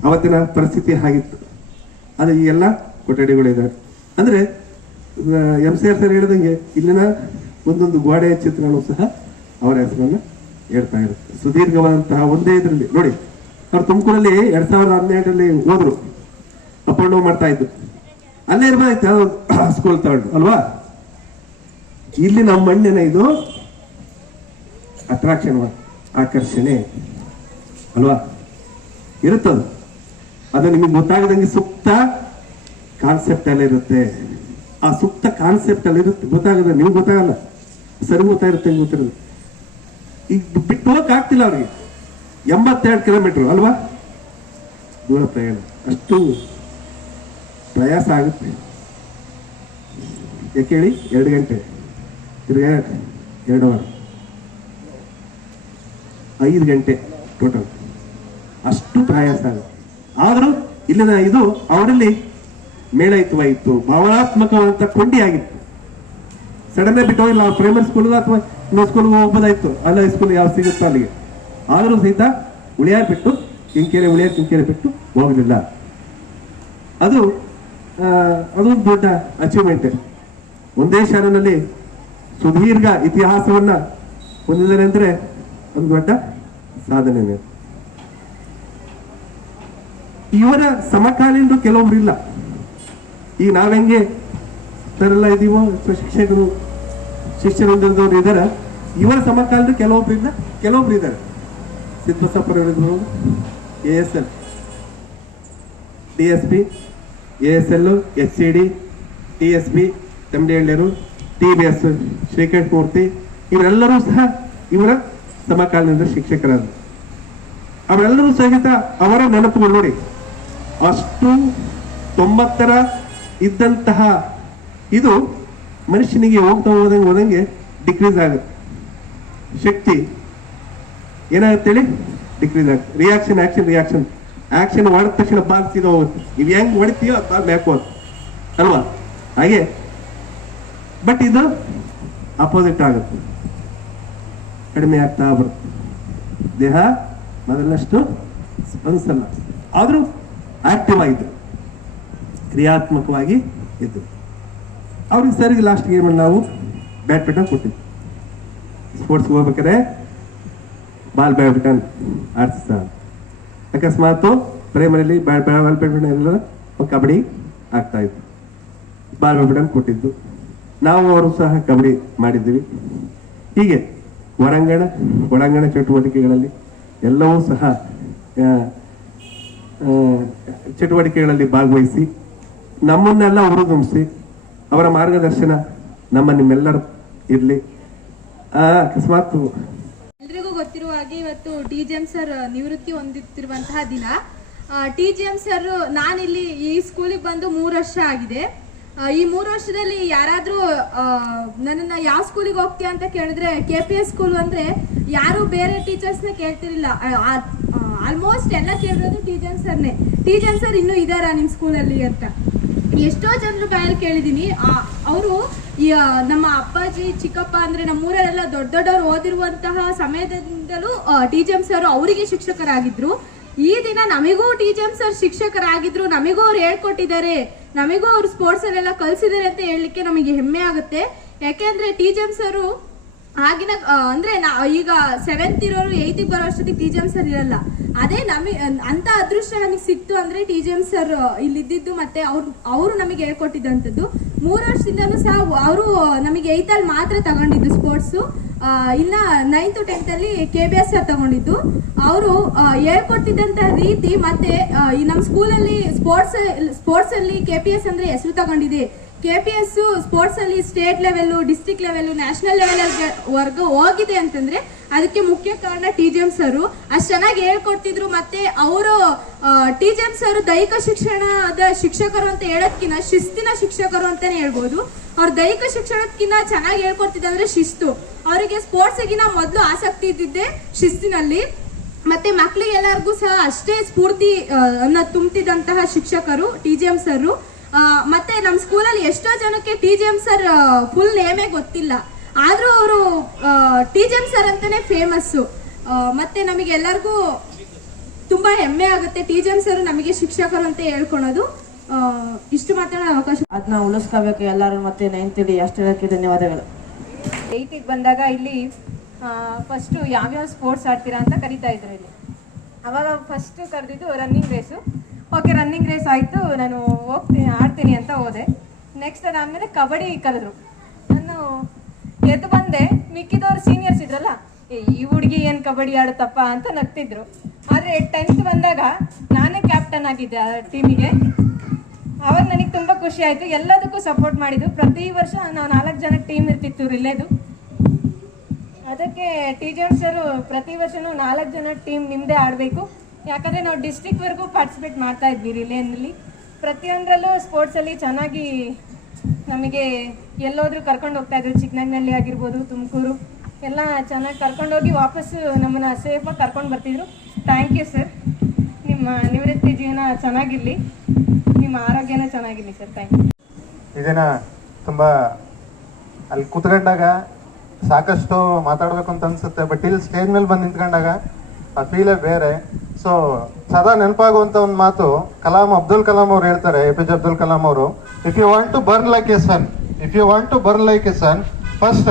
ಅವತ್ತಿನ ಪರಿಸ್ಥಿತಿ ಹಾಗಿತ್ತು. ಅದು ಈ ಎಲ್ಲ ಕೊಠಡಿಗಳಿದ್ದಾವೆ. ಅಂದ್ರೆ MCR ಸರ್ ಹೇಳಿದಂಗೆ ಇಲ್ಲಿನ ಒಂದೊಂದು ಗೋಡೆಯ ಚಿತ್ರಗಳು ಸಹ ಅವರ ಹೆಸರನ್ನ ಹೇಳ್ತಾ ಇರುತ್ತೆ. ಸುದೀರ್ಘವಾದಂತಹ ಒಂದೇ ಇದರಲ್ಲಿ ನೋಡಿ, ಅವ್ರು ತುಮಕೂರಲ್ಲಿ 2017ರಲ್ಲಿ ಹೋದ್ರು, ಅಪ್ ಅಂಡ್ ಡೌನ್ ಮಾಡ್ತಾ ಇದ್ದು. ಅಲ್ಲೇ ಇರ್ಬಾಯ್ತು ಸ್ಕೂಲ್ ತಗೊಂಡು ಅಲ್ವಾ. ಇಲ್ಲಿ ನಮ್ಮ ಮಣ್ಣಿನ ಇದು ಅಟ್ರಾಕ್ಷನ್, ಆಕರ್ಷಣೆ ಅಲ್ವಾ ಇರುತ್ತದು. ಅದು ನಿಮಗೆ ಗೊತ್ತಾಗದಂಗೆ ಸುಪ್ತ ಕಾನ್ಸೆಪ್ಟ್ ಅಲ್ಲಿ ಇರುತ್ತೆ. ಆ ಸುಪ್ತ ಕಾನ್ಸೆಪ್ಟ್ ಅಲ್ಲಿ ಇರುತ್ತೆ, ಗೊತ್ತಾಗದ ನಿಮ್ಗೆ ಗೊತ್ತಾಗಲ್ಲ, ಸರಿ ಗೊತ್ತಾಗಿರುತ್ತೆ, ಗೊತ್ತಿರೋದು. ಈಗ ಬಿಟ್ಟು ಹೋಗಕ್ ಆಗ್ತಿಲ್ಲ ಅವ್ರಿಗೆ. 82 ಕಿಲೋಮೀಟರ್ ಅಲ್ವಾ ದೂರ ಪ್ರಯಾಣ, ಅಷ್ಟು ಪ್ರಯಾಸ ಆಗುತ್ತೆ. ಯಾಕೆ ಹೇಳಿ, 2 ಗಂಟೆ ತಿರ್ಗಾ 2 ಅವರ್, 5 ಗಂಟೆ ಟೋಟಲ್, ಅಷ್ಟು ಪ್ರಯಾಸ ಆಗುತ್ತೆ. ಆದರೂ ಇಲ್ಲಿನ ಇದು ಅವರಲ್ಲಿ ಮೇಳೈತವಾಯಿತು, ಭಾವನಾತ್ಮಕವಾದಂತ ಕೊಂಡಿ ಆಗಿತ್ತು. ಸಡನ್ ಬಿಟ್ಟು ಹೋಗಿಲ್ಲ. ಪ್ರೈಮರಿ ಸ್ಕೂಲ್ಗೆ ಅಥವಾ ಇನ್ನೊಂದು ಸ್ಕೂಲ್ಗೆ ಹೋಗ್ಬೋದಾಯ್ತು, ಅಲ್ಲ ಹೈಸ್ಕೂಲ್ ಯಾವ ಸಿಗುತ್ತೋ ಅಲ್ಲಿಗೆ. ಆದರೂ ಸಹಿತ ಉಳಿಯಾರ್ ಬಿಟ್ಟು ಕಿಂಕೆರೆ ಬಿಟ್ಟು ಹೋಗಲಿಲ್ಲ. ಅದೊಂದು ದೊಡ್ಡ ಅಚೀವ್ಮೆಂಟ್. ಒಂದೇ ಶಾಲೆಯಲ್ಲಿ ಸುದೀರ್ಘ ಇತಿಹಾಸವನ್ನ ಹೊಂದಿದ್ದಾರೆ ಅಂದ್ರೆ ಒಂದು ದೊಡ್ಡ ಸಾಧನೆ. ಇವರ ಸಮಕಾಲೀನರು ಕೆಲವೊಬ್ರು ಇಲ್ಲ. ಈಗ ನಾವೆಂಗೆ ತರೆಲ್ಲ ಇದೀವೋ, ಶಿಕ್ಷಣದವರು ಇದ್ದಾರೆ, ಇವರ ಸಮಕಾಲೀನರು ಕೆಲವೊಬ್ರು ಇದ್ದಾರೆ. ಸಿದ್ದಬಸಪ್ಪರವರು ASL, DSP, ASL, SCD, TSB, Tamil, TBS, ಶ್ರೀಕಂಠ ಮೂರ್ತಿ, ಇವರೆಲ್ಲರೂ ಸಹ ಇವರ ಸಮಕಾಲೀನ ಶಿಕ್ಷಕರಾದರು. ಅವರೆಲ್ಲರೂ ಸಹಿತ ಅವರ ನೆನಪುಗಳು ನೋಡಿ, ಅಷ್ಟು 90ರ ಇದ್ದಂತಹ ಇದು ಮನುಷ್ಯನಿಗೆ ಹೋಗ್ತಾ ಹೋದಂಗೆ ಡಿಕ್ರೀಸ್ ಆಗುತ್ತೆ, ಶಕ್ತಿ ಏನಾಗುತ್ತೆ ಹೇಳಿ, ಡಿಕ್ರೀಸ್ ಆಗುತ್ತೆ. ರಿಯಾಕ್ಷನ್ ಆಕ್ಷನ್ ರಿಯಾಕ್ಷನ್, ಆಕ್ಷನ್ ಹೊಡೆದ ತಕ್ಷಣ ಬಾಲ್ ಸೀದಾ ಹೋಗುತ್ತೆ. ನೀವು ಹೆಂಗ್ ಹೊಡಿತೀಯೋ ಅದು ಬಾಲ್ ಮ್ಯಾಕ್ ಹೋಗುತ್ತೆ ಅಲ್ವಾ? ಹಾಗೆ ಬಟ್ ಇದು ಅಪೋಸಿಟ್ ಆಗುತ್ತೆ, ಕಡಿಮೆ ಆಗ್ತಾ ಬರುತ್ತೆ. ದೇಹ ಮೊದಲಷ್ಟು ಸ್ಪಂದಿಸಲ್ಲ, ಆದರೂ ಆಕ್ಟಿವ್ ಆಯಿತು, ಕ್ರಿಯಾತ್ಮಕವಾಗಿ ಇದ್ದು. ಅವ್ರಿಗೆ ಸರಿಗೆ ಲಾಸ್ಟ್ ಗೇಮಲ್ಲಿ ನಾವು ಬ್ಯಾಡ್ಮಿಂಟನ್ ಕೊಟ್ಟಿದ್ವಿ. ಸ್ಪೋರ್ಟ್ಸ್ಗೆ ಹೋಗ್ಬೇಕಾದ್ರೆ ಬಾಲ್ ಬ್ಯಾಡ್ಮಿಂಟನ್ ಆಡ್ಸ, ಅಕಸ್ಮಾತ್ ಪ್ರೈಮರಿಲಿ ಬ್ಯಾಡ್ಮಿಂಟನ್ ಎಲ್ಲ ಕಬಡ್ಡಿ ಆಗ್ತಾ ಇತ್ತು, ಬಾಲ್ ಬ್ಯಾಡ್ಮಿಂಟನ್ ಕೊಟ್ಟಿದ್ದು. ನಾವು ಅವರು ಸಹ ಕಬಡ್ಡಿ ಮಾಡಿದ್ದೀವಿ. ಹೀಗೆ ಒಳಾಂಗಣ ಚಟುವಟಿಕೆಗಳಲ್ಲಿ ಎಲ್ಲವೂ ಸಹ ಚಟುವಟಿಕೆಗಳಲ್ಲಿ ಭಾಗವಹಿಸಿ ನಮ್ಮನ್ನೆಲ್ಲ ಹುರಿದುಂಬಿಸಿ ಅವರ ಮಾರ್ಗದರ್ಶನ ನಿಮ್ಮೆಲ್ಲರ ಇರಲಿ. ಅಕಸ್ಮಾತ್ ಎಲ್ರಿಗೂ ಗೊತ್ತಿರುವ ಹಾಗೆ ಇವತ್ತು TGM ಸರ್ ನಿವೃತ್ತಿ ಹೊಂದುತ್ತಿರುವಂತಹ ದಿನ. TGM ಸರ್, ನಾನಿಲ್ಲಿ ಈ ಸ್ಕೂಲಿಗೆ ಬಂದು 3 ವರ್ಷ ಆಗಿದೆ. ಈ 3 ವರ್ಷದಲ್ಲಿ ಯಾರಾದರೂ ನನ್ನನ್ನು ಯಾವ ಸ್ಕೂಲಿಗೆ ಹೋಗ್ತೀಯ ಅಂತ ಕೇಳಿದ್ರೆ KPS ಸ್ಕೂಲ್ ಅಂದರೆ ಯಾರು ಬೇರೆ ಟೀಚರ್ಸ್ನ ಕೇಳ್ತಿರಲಿಲ್ಲ. ಆಲ್ಮೋಸ್ಟ್ ಎಲ್ಲ ಕೇಳಿರೋದು TGM ಸರ್ನೇ. TGM ಸರ್ ಇನ್ನೂ ಇದ್ದಾರಾ ನಿಮ್ಮ ಸ್ಕೂಲಲ್ಲಿ ಅಂತ ಎಷ್ಟೋ ಜನರು ಬಾಯಲ್ಲಿ ಕೇಳಿದ್ದೀನಿ. ಅವರು ನಮ್ಮ ಅಪ್ಪಾಜಿ ಚಿಕ್ಕಪ್ಪ ಅಂದರೆ ನಮ್ಮೂರಲ್ಲೆಲ್ಲ ದೊಡ್ಡವರು ಓದಿರುವಂತಹ ಸಮಯದಿಂದಲೂ TGM ಸರ್ ಅವರಿಗೆ ಶಿಕ್ಷಕರಾಗಿದ್ದರು. ಈ ದಿನ ನಮಗೂ TGM ಸರ್ ಶಿಕ್ಷಕರಾಗಿದ್ರು, ನಮಗೂ ಅವ್ರು ಹೇಳ್ಕೊಟ್ಟಿದ್ದಾರೆ, ನಮಗೂ ಅವ್ರು ಸ್ಪೋರ್ಟ್ಸಲ್ಲೆಲ್ಲ ಕಲಿಸಿದ್ದಾರೆ ಅಂತ ಹೇಳಲಿಕ್ಕೆ ನಮಗೆ ಹೆಮ್ಮೆ ಆಗುತ್ತೆ. ಯಾಕೆಂದರೆ TGM ಸರು ಆಗಿನ ಅಂದರೆ ಈಗ 7th ಇರೋರು 8th ಬರೋ ಅಷ್ಟೊತ್ತಿಗೆ TGM ಸರ್ ಇರಲ್ಲ. ಅದೇ ನಮಗೆ ಅಂಥ ಅದೃಷ್ಟ ನಮಗೆ ಸಿಕ್ತು ಅಂದರೆ TGM ಸರ್ ಇಲ್ಲಿದ್ದು ಮತ್ತು ಅವರು ನಮಗೆ ಹೇಳ್ಕೊಟ್ಟಿದ್ದಂಥದ್ದು. 3 ವರ್ಷದಿಂದನೂ ಸಹ ಅವರು ನಮಗೆ 8th ಮಾತ್ರ ತಗೊಂಡಿದ್ದು ಸ್ಪೋರ್ಟ್ಸು. ಇನ್ನು 9th 10th KBS ಸರ್ ತಗೊಂಡಿದ್ದು. ಅವರು ಹೇಳ್ಕೊಟ್ಟಿದ್ದಂಥ ರೀತಿ ಮತ್ತು ಈ ನಮ್ಮ ಸ್ಕೂಲಲ್ಲಿ ಸ್ಪೋರ್ಟ್ಸಲ್ಲಿ KPS ಅಂದರೆ ಹೆಸರು ತಗೊಂಡಿದೆ. KPS ಸ್ಪೋರ್ಟ್ಸಲ್ಲಿ state level, district level, national ಲೆವೆಲ್ವರೆಗೂ ಹೋಗಿದೆ ಅಂತಂದರೆ ಅದಕ್ಕೆ ಮುಖ್ಯ ಕಾರಣ TGM ಸರು. ಅಷ್ಟು ಚೆನ್ನಾಗಿ ಹೇಳ್ಕೊಡ್ತಿದ್ರು. ಮತ್ತು ಅವರು TGM ಸರು ದೈಹಿಕ ಶಿಕ್ಷಣದ ಶಿಕ್ಷಕರು ಅಂತ ಹೇಳೋದಕ್ಕಿಂತ ಶಿಸ್ತಿನ ಶಿಕ್ಷಕರು ಅಂತಲೇ ಹೇಳ್ಬೋದು. ಅವ್ರು ದೈಹಿಕ ಶಿಕ್ಷಣಕ್ಕಿಂತ ಚೆನ್ನಾಗಿ ಹೇಳ್ಕೊಡ್ತಿದ್ದಂದ್ರೆ ಶಿಸ್ತು. ಅವರಿಗೆ ಸ್ಪೋರ್ಟ್ಸಿಗಿನ ಮೊದಲು ಆಸಕ್ತಿ ಇದ್ದಿದ್ದೆ ಶಿಸ್ತಿನಲ್ಲಿ. ಮತ್ತು ಮಕ್ಕಳಿಗೆಲ್ಲರಿಗೂ ಸಹ ಅಷ್ಟೇ ಸ್ಫೂರ್ತಿ ತುಂಬ್ತಿದ್ದಂತಹ ಶಿಕ್ಷಕರು TGM ಸರು. ಮತ್ತು ನಮ್ಮ ಸ್ಕೂಲಲ್ಲಿ ಎಷ್ಟೋ ಜನಕ್ಕೆ TGM ಸರ್ ಫುಲ್ ನೇಮೇ ಗೊತ್ತಿಲ್ಲ, ಆದರೂ ಅವರು TGM ಸರ್ ಅಂತಲೇ ಫೇಮಸ್ಸು. ಮತ್ತು ನಮಗೆಲ್ಲರಿಗೂ ತುಂಬ ಹೆಮ್ಮೆ ಆಗುತ್ತೆ TGM ಸರ್ ನಮಗೆ ಶಿಕ್ಷಕರು ಅಂತ ಹೇಳ್ಕೊಳೋದು. ಇಷ್ಟು ಮಾತಾಡೋ ಅವಕಾಶ ಅದನ್ನ ಉಳಿಸ್ಕೋಬೇಕು ಎಲ್ಲರೂ. ಮತ್ತು 9th ಅಷ್ಟು ಹೇಳೋಕ್ಕೆ ಧನ್ಯವಾದಗಳು. 8th ಬಂದಾಗ ಇಲ್ಲಿ ಫಸ್ಟು ಯಾವ್ಯಾವ ಸ್ಪೋರ್ಟ್ಸ್ ಆಡ್ತೀರಾ ಅಂತ ಕರಿತಾ ಇದ್ರು ಇಲ್ಲಿ. ಅವಾಗ ಫಸ್ಟು ಕರೆದಿದ್ದು running race. Okay, running race ಆಯಿತು, ನಾನು ಆಡ್ತೀನಿ ಅಂತ ಹೋದೆ. ನೆಕ್ಸ್ಟ್ ಅದಾದಮೇಲೆ ಕಬಡ್ಡಿ ಕರೆದ್ರು. ನಾನು ಎದ್ದು ಬಂದೆ. ಮಿಕ್ಕಿದವ್ರು ಸೀನಿಯರ್ಸ್ ಇದ್ರಲ್ಲ, ಈ ಹುಡುಗಿ ಏನು ಕಬಡ್ಡಿ ಆಡುತ್ತಪ್ಪ ಅಂತ ನಗ್ತಿದ್ರು. ಆದರೆ 10th ಬಂದಾಗ ನಾನೇ ಕ್ಯಾಪ್ಟನ್ ಆಗಿದ್ದೆ ಆ ಟೀಮಿಗೆ. ಅವಾಗ ನನಗೆ ತುಂಬ ಖುಷಿ ಆಯಿತು. ಎಲ್ಲದಕ್ಕೂ ಸಪೋರ್ಟ್ ಮಾಡಿದ್ದು. ಪ್ರತಿ ವರ್ಷ ನಾವು 4 ಜನ ಟೀಮ್ ಇರ್ತಿತ್ತು ರಿಲೇದು. ಅದಕ್ಕೆ TGM ಸರು ಪ್ರತಿ ವರ್ಷವೂ 4 ಜನ ಟೀಮ್ ನಿಮ್ಮದೇ ಆಡಬೇಕು, ಯಾಕಂದರೆ ನಾವು ಡಿಸ್ಟ್ರಿಕ್ವರೆಗೂ ಪಾರ್ಟಿಸಿಪೇಟ್ ಮಾಡ್ತಾ ಇದ್ವಿ ರಿಲೇನಲ್ಲಿ. ಪ್ರತಿಯೊಂದರಲ್ಲೂ ಸ್ಪೋರ್ಟ್ಸಲ್ಲಿ ಚೆನ್ನಾಗಿ ನಮಗೆ ಎಲ್ಲೋದ್ರೂ ಕರ್ಕೊಂಡು ಹೋಗ್ತಾಯಿದ್ರು. ಚಿಕ್ಕನಹಳ್ಳಿ ಆಗಿರ್ಬೋದು, ತುಮಕೂರು ಎಲ್ಲ ಚೆನ್ನಾಗಿ ಕರ್ಕೊಂಡೋಗಿ ವಾಪಸ್ಸು ನಮ್ಮನ್ನು ಸೇಫಾಗಿ ಕರ್ಕೊಂಡು ಬರ್ತಿದ್ರು. Thank you sir. ನಿಮ್ಮ ನಿವೃತ್ತಿ ಜೀವನ ಚೆನ್ನಾಗಿರಲಿ, ನಿಮ್ಮ ಆರೋಗ್ಯನೂ ಚೆನ್ನಾಗಿರಲಿ ಸರ್. Thank you. ಇದನ್ನ ತುಂಬ ಅಲ್ಲಿ ಕೂತ್ಕೊಂಡಾಗ ಸಾಕಷ್ಟು ಮಾತಾಡಬೇಕು ಅಂತ ಅನ್ಸುತ್ತೆ. ಬಟ್ ಇಲ್ಲಿ ಸ್ಟೇಜ್ ಮೇಲೆ ಬಂದು ನಿಂತ್ಕೊಂಡಾಗ ಆ ಫೀಲೇ ಬೇರೆ. ಸೊ ಸದಾ ನೆನಪಾಗುವಂಥ ಒಂದು ಮಾತು ಅಬ್ದುಲ್ ಕಲಾಂ ಅವ್ರು ಹೇಳ್ತಾರೆ, APJ ಅಬ್ದುಲ್ ಕಲಾಂ ಅವರು, if you want to burn like a sun, if you want to burn like a sun first,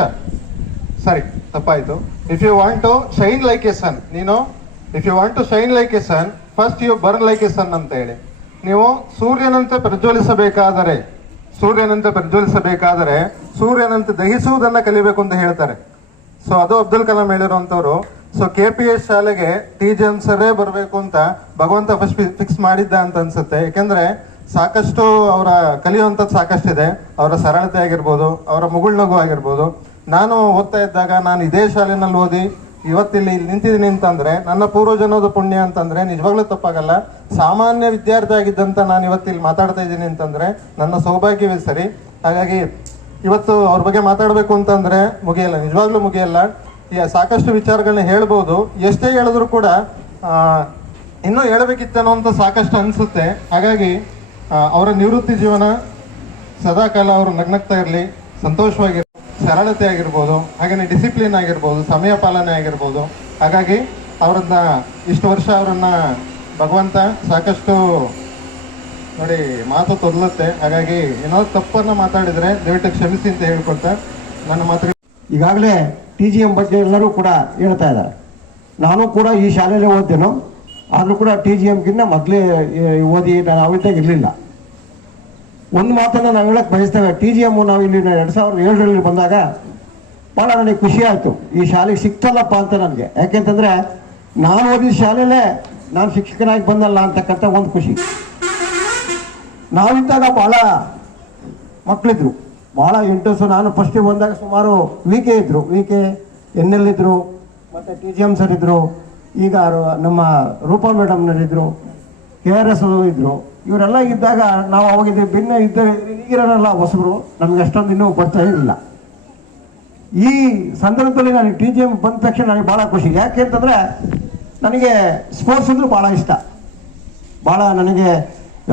sorry ತಪ್ಪಾಯಿತು, if you want to shine like a sun, ನೀನು if you want to shine like a sun first you burn like a sun ಅಂತ ಹೇಳಿ. ನೀವು ಸೂರ್ಯನಂತೆ ಪ್ರಜ್ವಲಿಸಬೇಕಾದರೆ ಸೂರ್ಯನಂತೆ ದಹಿಸುವುದನ್ನು ಕಲಿಬೇಕು ಅಂತ ಹೇಳ್ತಾರೆ. So ಅದು Abdul Kalam ಹೇಳಿರುವಂಥವ್ರು. So KPS ಶಾಲೆಗೆ TGM ಸರೇ ಬರಬೇಕು ಅಂತ ಭಗವಂತ ಫಸ್ಟ್ ಫಿಕ್ಸ್ ಮಾಡಿದ್ದ ಅಂತ ಅನ್ಸುತ್ತೆ. ಯಾಕೆಂದ್ರೆ ಸಾಕಷ್ಟು ಅವರ ಕಲಿಯುವಂಥದ್ದು ಸಾಕಷ್ಟಿದೆ. ಅವರ ಸರಳತೆ ಆಗಿರ್ಬೋದು, ಅವರ ಮುಗುಳ್ನಗು ಆಗಿರ್ಬೋದು. ನಾನು ಓದ್ತಾ ಇದ್ದಾಗ ನಾನು ಇದೇ ಶಾಲೆನಲ್ಲಿ ಓದಿ ಇವತ್ತಿಲ್ಲಿ ನಿಂತಿದ್ದೀನಿ ಅಂತಂದ್ರೆ ನನ್ನ ಪೂರ್ವಜನೋದ ಪುಣ್ಯ ಅಂತಂದ್ರೆ ನಿಜವಾಗ್ಲೂ ತಪ್ಪಾಗಲ್ಲ. ಸಾಮಾನ್ಯ ವಿದ್ಯಾರ್ಥಿ ಆಗಿದ್ದಂತ ನಾನು ಇವತ್ತಿಲ್ಲಿ ಮಾತಾಡ್ತಾ ಇದ್ದೀನಿ ಅಂತಂದ್ರೆ ನನ್ನ ಸೌಭಾಗ್ಯವೇ ಸರಿ. ಹಾಗಾಗಿ ಇವತ್ತು ಅವ್ರ ಬಗ್ಗೆ ಮಾತಾಡಬೇಕು ಅಂತಂದ್ರೆ ಮುಗಿಯಲ್ಲ, ನಿಜವಾಗ್ಲೂ ಮುಗಿಯಲ್ಲ. ಈಗ ಸಾಕಷ್ಟು ವಿಚಾರಗಳನ್ನ ಹೇಳ್ಬೋದು, ಎಷ್ಟೇ ಹೇಳಿದ್ರು ಕೂಡ ಇನ್ನೂ ಹೇಳಬೇಕಿತ್ತೇನೋ ಅಂತ ಸಾಕಷ್ಟು ಅನಿಸುತ್ತೆ. ಹಾಗಾಗಿ ಅವರ ನಿವೃತ್ತಿ ಜೀವನ ಸದಾಕಾಲ ಅವರು ನಗ್ನಗ್ತಾ ಇರಲಿ, ಸಂತೋಷವಾಗಿರ್ಬೋದು, ಸರಳತೆ ಆಗಿರ್ಬೋದು, ಹಾಗೆಯೇ ಡಿಸಿಪ್ಲಿನ್ ಆಗಿರ್ಬೋದು, ಸಮಯ ಪಾಲನೆ ಆಗಿರ್ಬೋದು. ಹಾಗಾಗಿ ಅವರನ್ನ ಇಷ್ಟು ವರ್ಷ ಅವರನ್ನ ಭಗವಂತ ಸಾಕಷ್ಟು ನೋಡಿ ಮಾತು ತೊದಲುತ್ತೆ. ಹಾಗಾಗಿ ಏನಾದ್ರು ತಪ್ಪನ್ನು ಮಾತಾಡಿದರೆ ದಯವಿಟ್ಟು ಕ್ಷಮಿಸಿ ಅಂತ ಹೇಳ್ಕೊಳ್ತಾ ನನ್ನ ಮಾತು. ಈಗಾಗಲೇ TGM ಬಗ್ಗೆ ಎಲ್ಲರೂ ಕೂಡ ಹೇಳ್ತಾ ಇದ್ದಾರೆ. ನಾನು ಕೂಡ ಈ ಶಾಲೆಯಲ್ಲೇ ಓದ್ದೇನು, ಆದರೂ ಕೂಡ TGMಗಿನ್ನ ಮೊದಲೇ ಓದಿ ನಾನು ಅವಿತಾಗ ಇರಲಿಲ್ಲ. ಒಂದು ಮಾತನ್ನು ನಾವು ಹೇಳಕ್ಕೆ ಬಯಸ್ತೇವೆ, TGM ನಾವು ಇಲ್ಲಿ 2007ರಲ್ಲಿ ಬಂದಾಗ ಭಾಳ ನನಗೆ ಖುಷಿ ಆಯಿತು, ಈ ಶಾಲೆಗೆ ಸಿಕ್ತಲ್ಲಪ್ಪ ಅಂತ ನನಗೆ. ಯಾಕೆಂತಂದರೆ ನಾನು ಓದಿದ ಶಾಲೆಯಲ್ಲೇ ನಾನು ಶಿಕ್ಷಕನಾಗಿ ಬಂದಲ್ಲ ಅಂತಕ್ಕಂಥ ಒಂದು ಖುಷಿ. ನಾವಿದ್ದಾಗ ಭಾಳ ಮಕ್ಕಳಿದ್ರು, ಭಾಳ ಇಂಟ್ರೆಸ್ಟು. ನಾನು ಫಸ್ಟಿಗೆ ಬಂದಾಗ ಸುಮಾರು VK ಇದ್ದರು, VK NL ಇದ್ದರು, ಮತ್ತು TGM ಸರ್ ಇದ್ದರು, ಈಗ ನಮ್ಮ ರೂಪಾ ಮೇಡಮ್ನವರಿದ್ದರು, KRS ಇದ್ದರು. ಇವರೆಲ್ಲ ಇದ್ದಾಗ ನಾವು ಅವಾಗಿದ್ದು ಭಿನ್ನ ಇದ್ದರೆ ಈಗಿರೋರೆಲ್ಲ ಹೊಸಬರು, ನಮಗೆ ಅಷ್ಟೊಂದು ಇನ್ನೂ ಬರ್ತಾ ಇರಲಿಲ್ಲ. ಈ ಸಂದರ್ಭದಲ್ಲಿ ನನಗೆ TGM ಬಂದ ತಕ್ಷಣ ನನಗೆ ಭಾಳ ಖುಷಿ. ಯಾಕೆ ಅಂತಂದರೆ ನನಗೆ ಸ್ಪೋರ್ಟ್ಸ್ ಅಂದ್ರೆ ಭಾಳ ಇಷ್ಟ. ಭಾಳ ನನಗೆ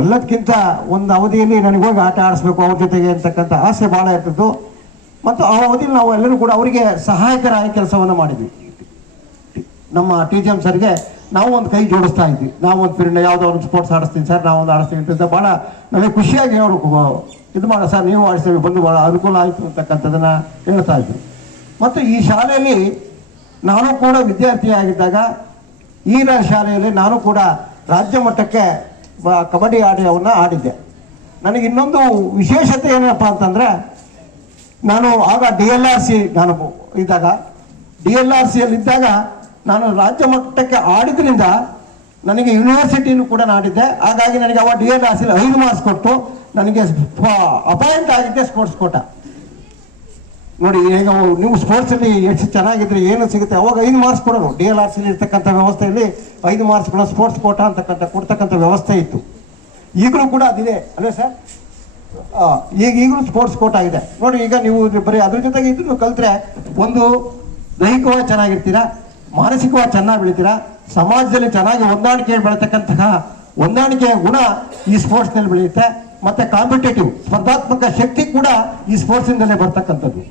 ಎಲ್ಲದಕ್ಕಿಂತ ಒಂದು ಅವಧಿಯಲ್ಲಿ ನನಗೆ ಹೋಗಿ ಆಟ ಆಡಿಸ್ಬೇಕು ಅವ್ರ ಜೊತೆಗೆ ಅಂತಕ್ಕಂಥ ಆಸೆ ಭಾಳ ಇರ್ತಿತ್ತು. ಮತ್ತು ಆ ಅವಧಿಯಲ್ಲಿ ನಾವು ಎಲ್ಲರೂ ಕೂಡ ಅವರಿಗೆ ಸಹಾಯಕರಾಗಿ ಕೆಲಸವನ್ನು ಮಾಡಿದ್ವಿ. ನಮ್ಮ TGM ಸರ್ಗೆ ನಾವು ಒಂದು ಕೈ ಜೋಡಿಸ್ತಾ ಇದ್ವಿ. ನಾವು ಒಂದು ಪಿರಿಯಡ್ ಯಾವುದೋ ಒಂದು ಸ್ಪೋರ್ಟ್ಸ್ ಆಡಿಸ್ತೀನಿ ಸರ್, ನಾವೊಂದು ಆಡಿಸ್ತೀವಿ ಅಂತ ಭಾಳ ನಮಗೆ ಖುಷಿಯಾಗಿ ಅವರು ಇದು ಮಾಡೋ ಸರ್ ನೀವು ಆಡಿಸ್ತೀವಿ ಬಂದು ಭಾಳ ಅನುಕೂಲ ಆಯಿತು ಅಂತಕ್ಕಂಥದ್ದನ್ನು ಹೇಳ್ತಾ ಇದ್ವಿ. ಮತ್ತು ಈ ಶಾಲೆಯಲ್ಲಿ ನಾನು ಕೂಡ ವಿದ್ಯಾರ್ಥಿಯಾಗಿದ್ದಾಗ ಈ ಶಾಲೆಯಲ್ಲಿ ನಾನು ಕೂಡ ರಾಜ್ಯ ಮಟ್ಟಕ್ಕೆ ಕಬಡ್ಡಿ ಆಟವನ್ನು ಆಡಿದ್ದೆ. ನನಗೆ ಇನ್ನೊಂದು ವಿಶೇಷತೆ ಏನಪ್ಪ ಅಂತಂದರೆ, ನಾನು ಆಗ DLRC ನಾನು ಇದ್ದಾಗ DLRCಯಲ್ಲಿದ್ದಾಗ ನಾನು ರಾಜ್ಯ ಮಟ್ಟಕ್ಕೆ ಆಡಿದ್ರಿಂದ ನನಗೆ ಯೂನಿವರ್ಸಿಟಿನೂ ಕೂಡ ನಾಡಿದ್ದೆ. ಹಾಗಾಗಿ ನನಗೆ ಅವಾಗ DLRCಯಲ್ಲಿ 5 ಮಾರ್ಕ್ಸ್ ಕೊಟ್ಟು ನನಗೆ ಅಪಾಯಿಂಟ್ ಆಗಿದ್ದೆ ಸ್ಪೋರ್ಟ್ಸ್ ಕೋಟ. ನೋಡಿ, ಈಗ ನೀವು ಸ್ಪೋರ್ಟ್ಸಲ್ಲಿ ಎಷ್ಟು ಚೆನ್ನಾಗಿದ್ರೆ ಏನು ಸಿಗುತ್ತೆ, ಅವಾಗ 5 ಮಾರ್ಕ್ಸ್ ಕೊಡೋರು. DLRCಲಿ ಇರ್ತಕ್ಕಂಥ ವ್ಯವಸ್ಥೆಯಲ್ಲಿ 5 ಮಾರ್ಕ್ಸ್ ಕೂಡ ಸ್ಪೋರ್ಟ್ಸ್ ಕೋಟ ಕೊಡ್ತಕ್ಕಂಥ ವ್ಯವಸ್ಥೆ ಇತ್ತು. ಈಗಲೂ ಕೂಡ ಅದಿದೆ ಅಲ್ಲೇ ಸರ್? ಈಗಲೂ ಸ್ಪೋರ್ಟ್ಸ್ ಕೋಟ ಆಗಿದೆ ನೋಡಿ. ಈಗ ನೀವು ಬರೀ ಅದ್ರ ಜೊತೆಗೆ ಇದನ್ನು ಕಲ್ತ್ರೆ ಒಂದು ದೈಹಿಕವಾಗಿ ಚೆನ್ನಾಗಿರ್ತೀರಾ, ಮಾನಸಿಕವಾಗಿ ಚೆನ್ನಾಗಿ ಬೆಳಿತೀರಾ, ಸಮಾಜದಲ್ಲಿ ಚೆನ್ನಾಗಿ ಹೊಂದಾಣಿಕೆಯ ಗುಣ ಈ ಸ್ಪೋರ್ಟ್ಸ್ನಲ್ಲಿ ಬೆಳೆಯುತ್ತೆ. ಮತ್ತು ಕಾಂಪಿಟೇಟಿವ್ ಸ್ಪರ್ಧಾತ್ಮಕ ಶಕ್ತಿ ಕೂಡ ಈ ಸ್ಪೋರ್ಟ್ಸಿಂದಲೇ ಬರ್ತಕ್ಕಂಥದ್ದು.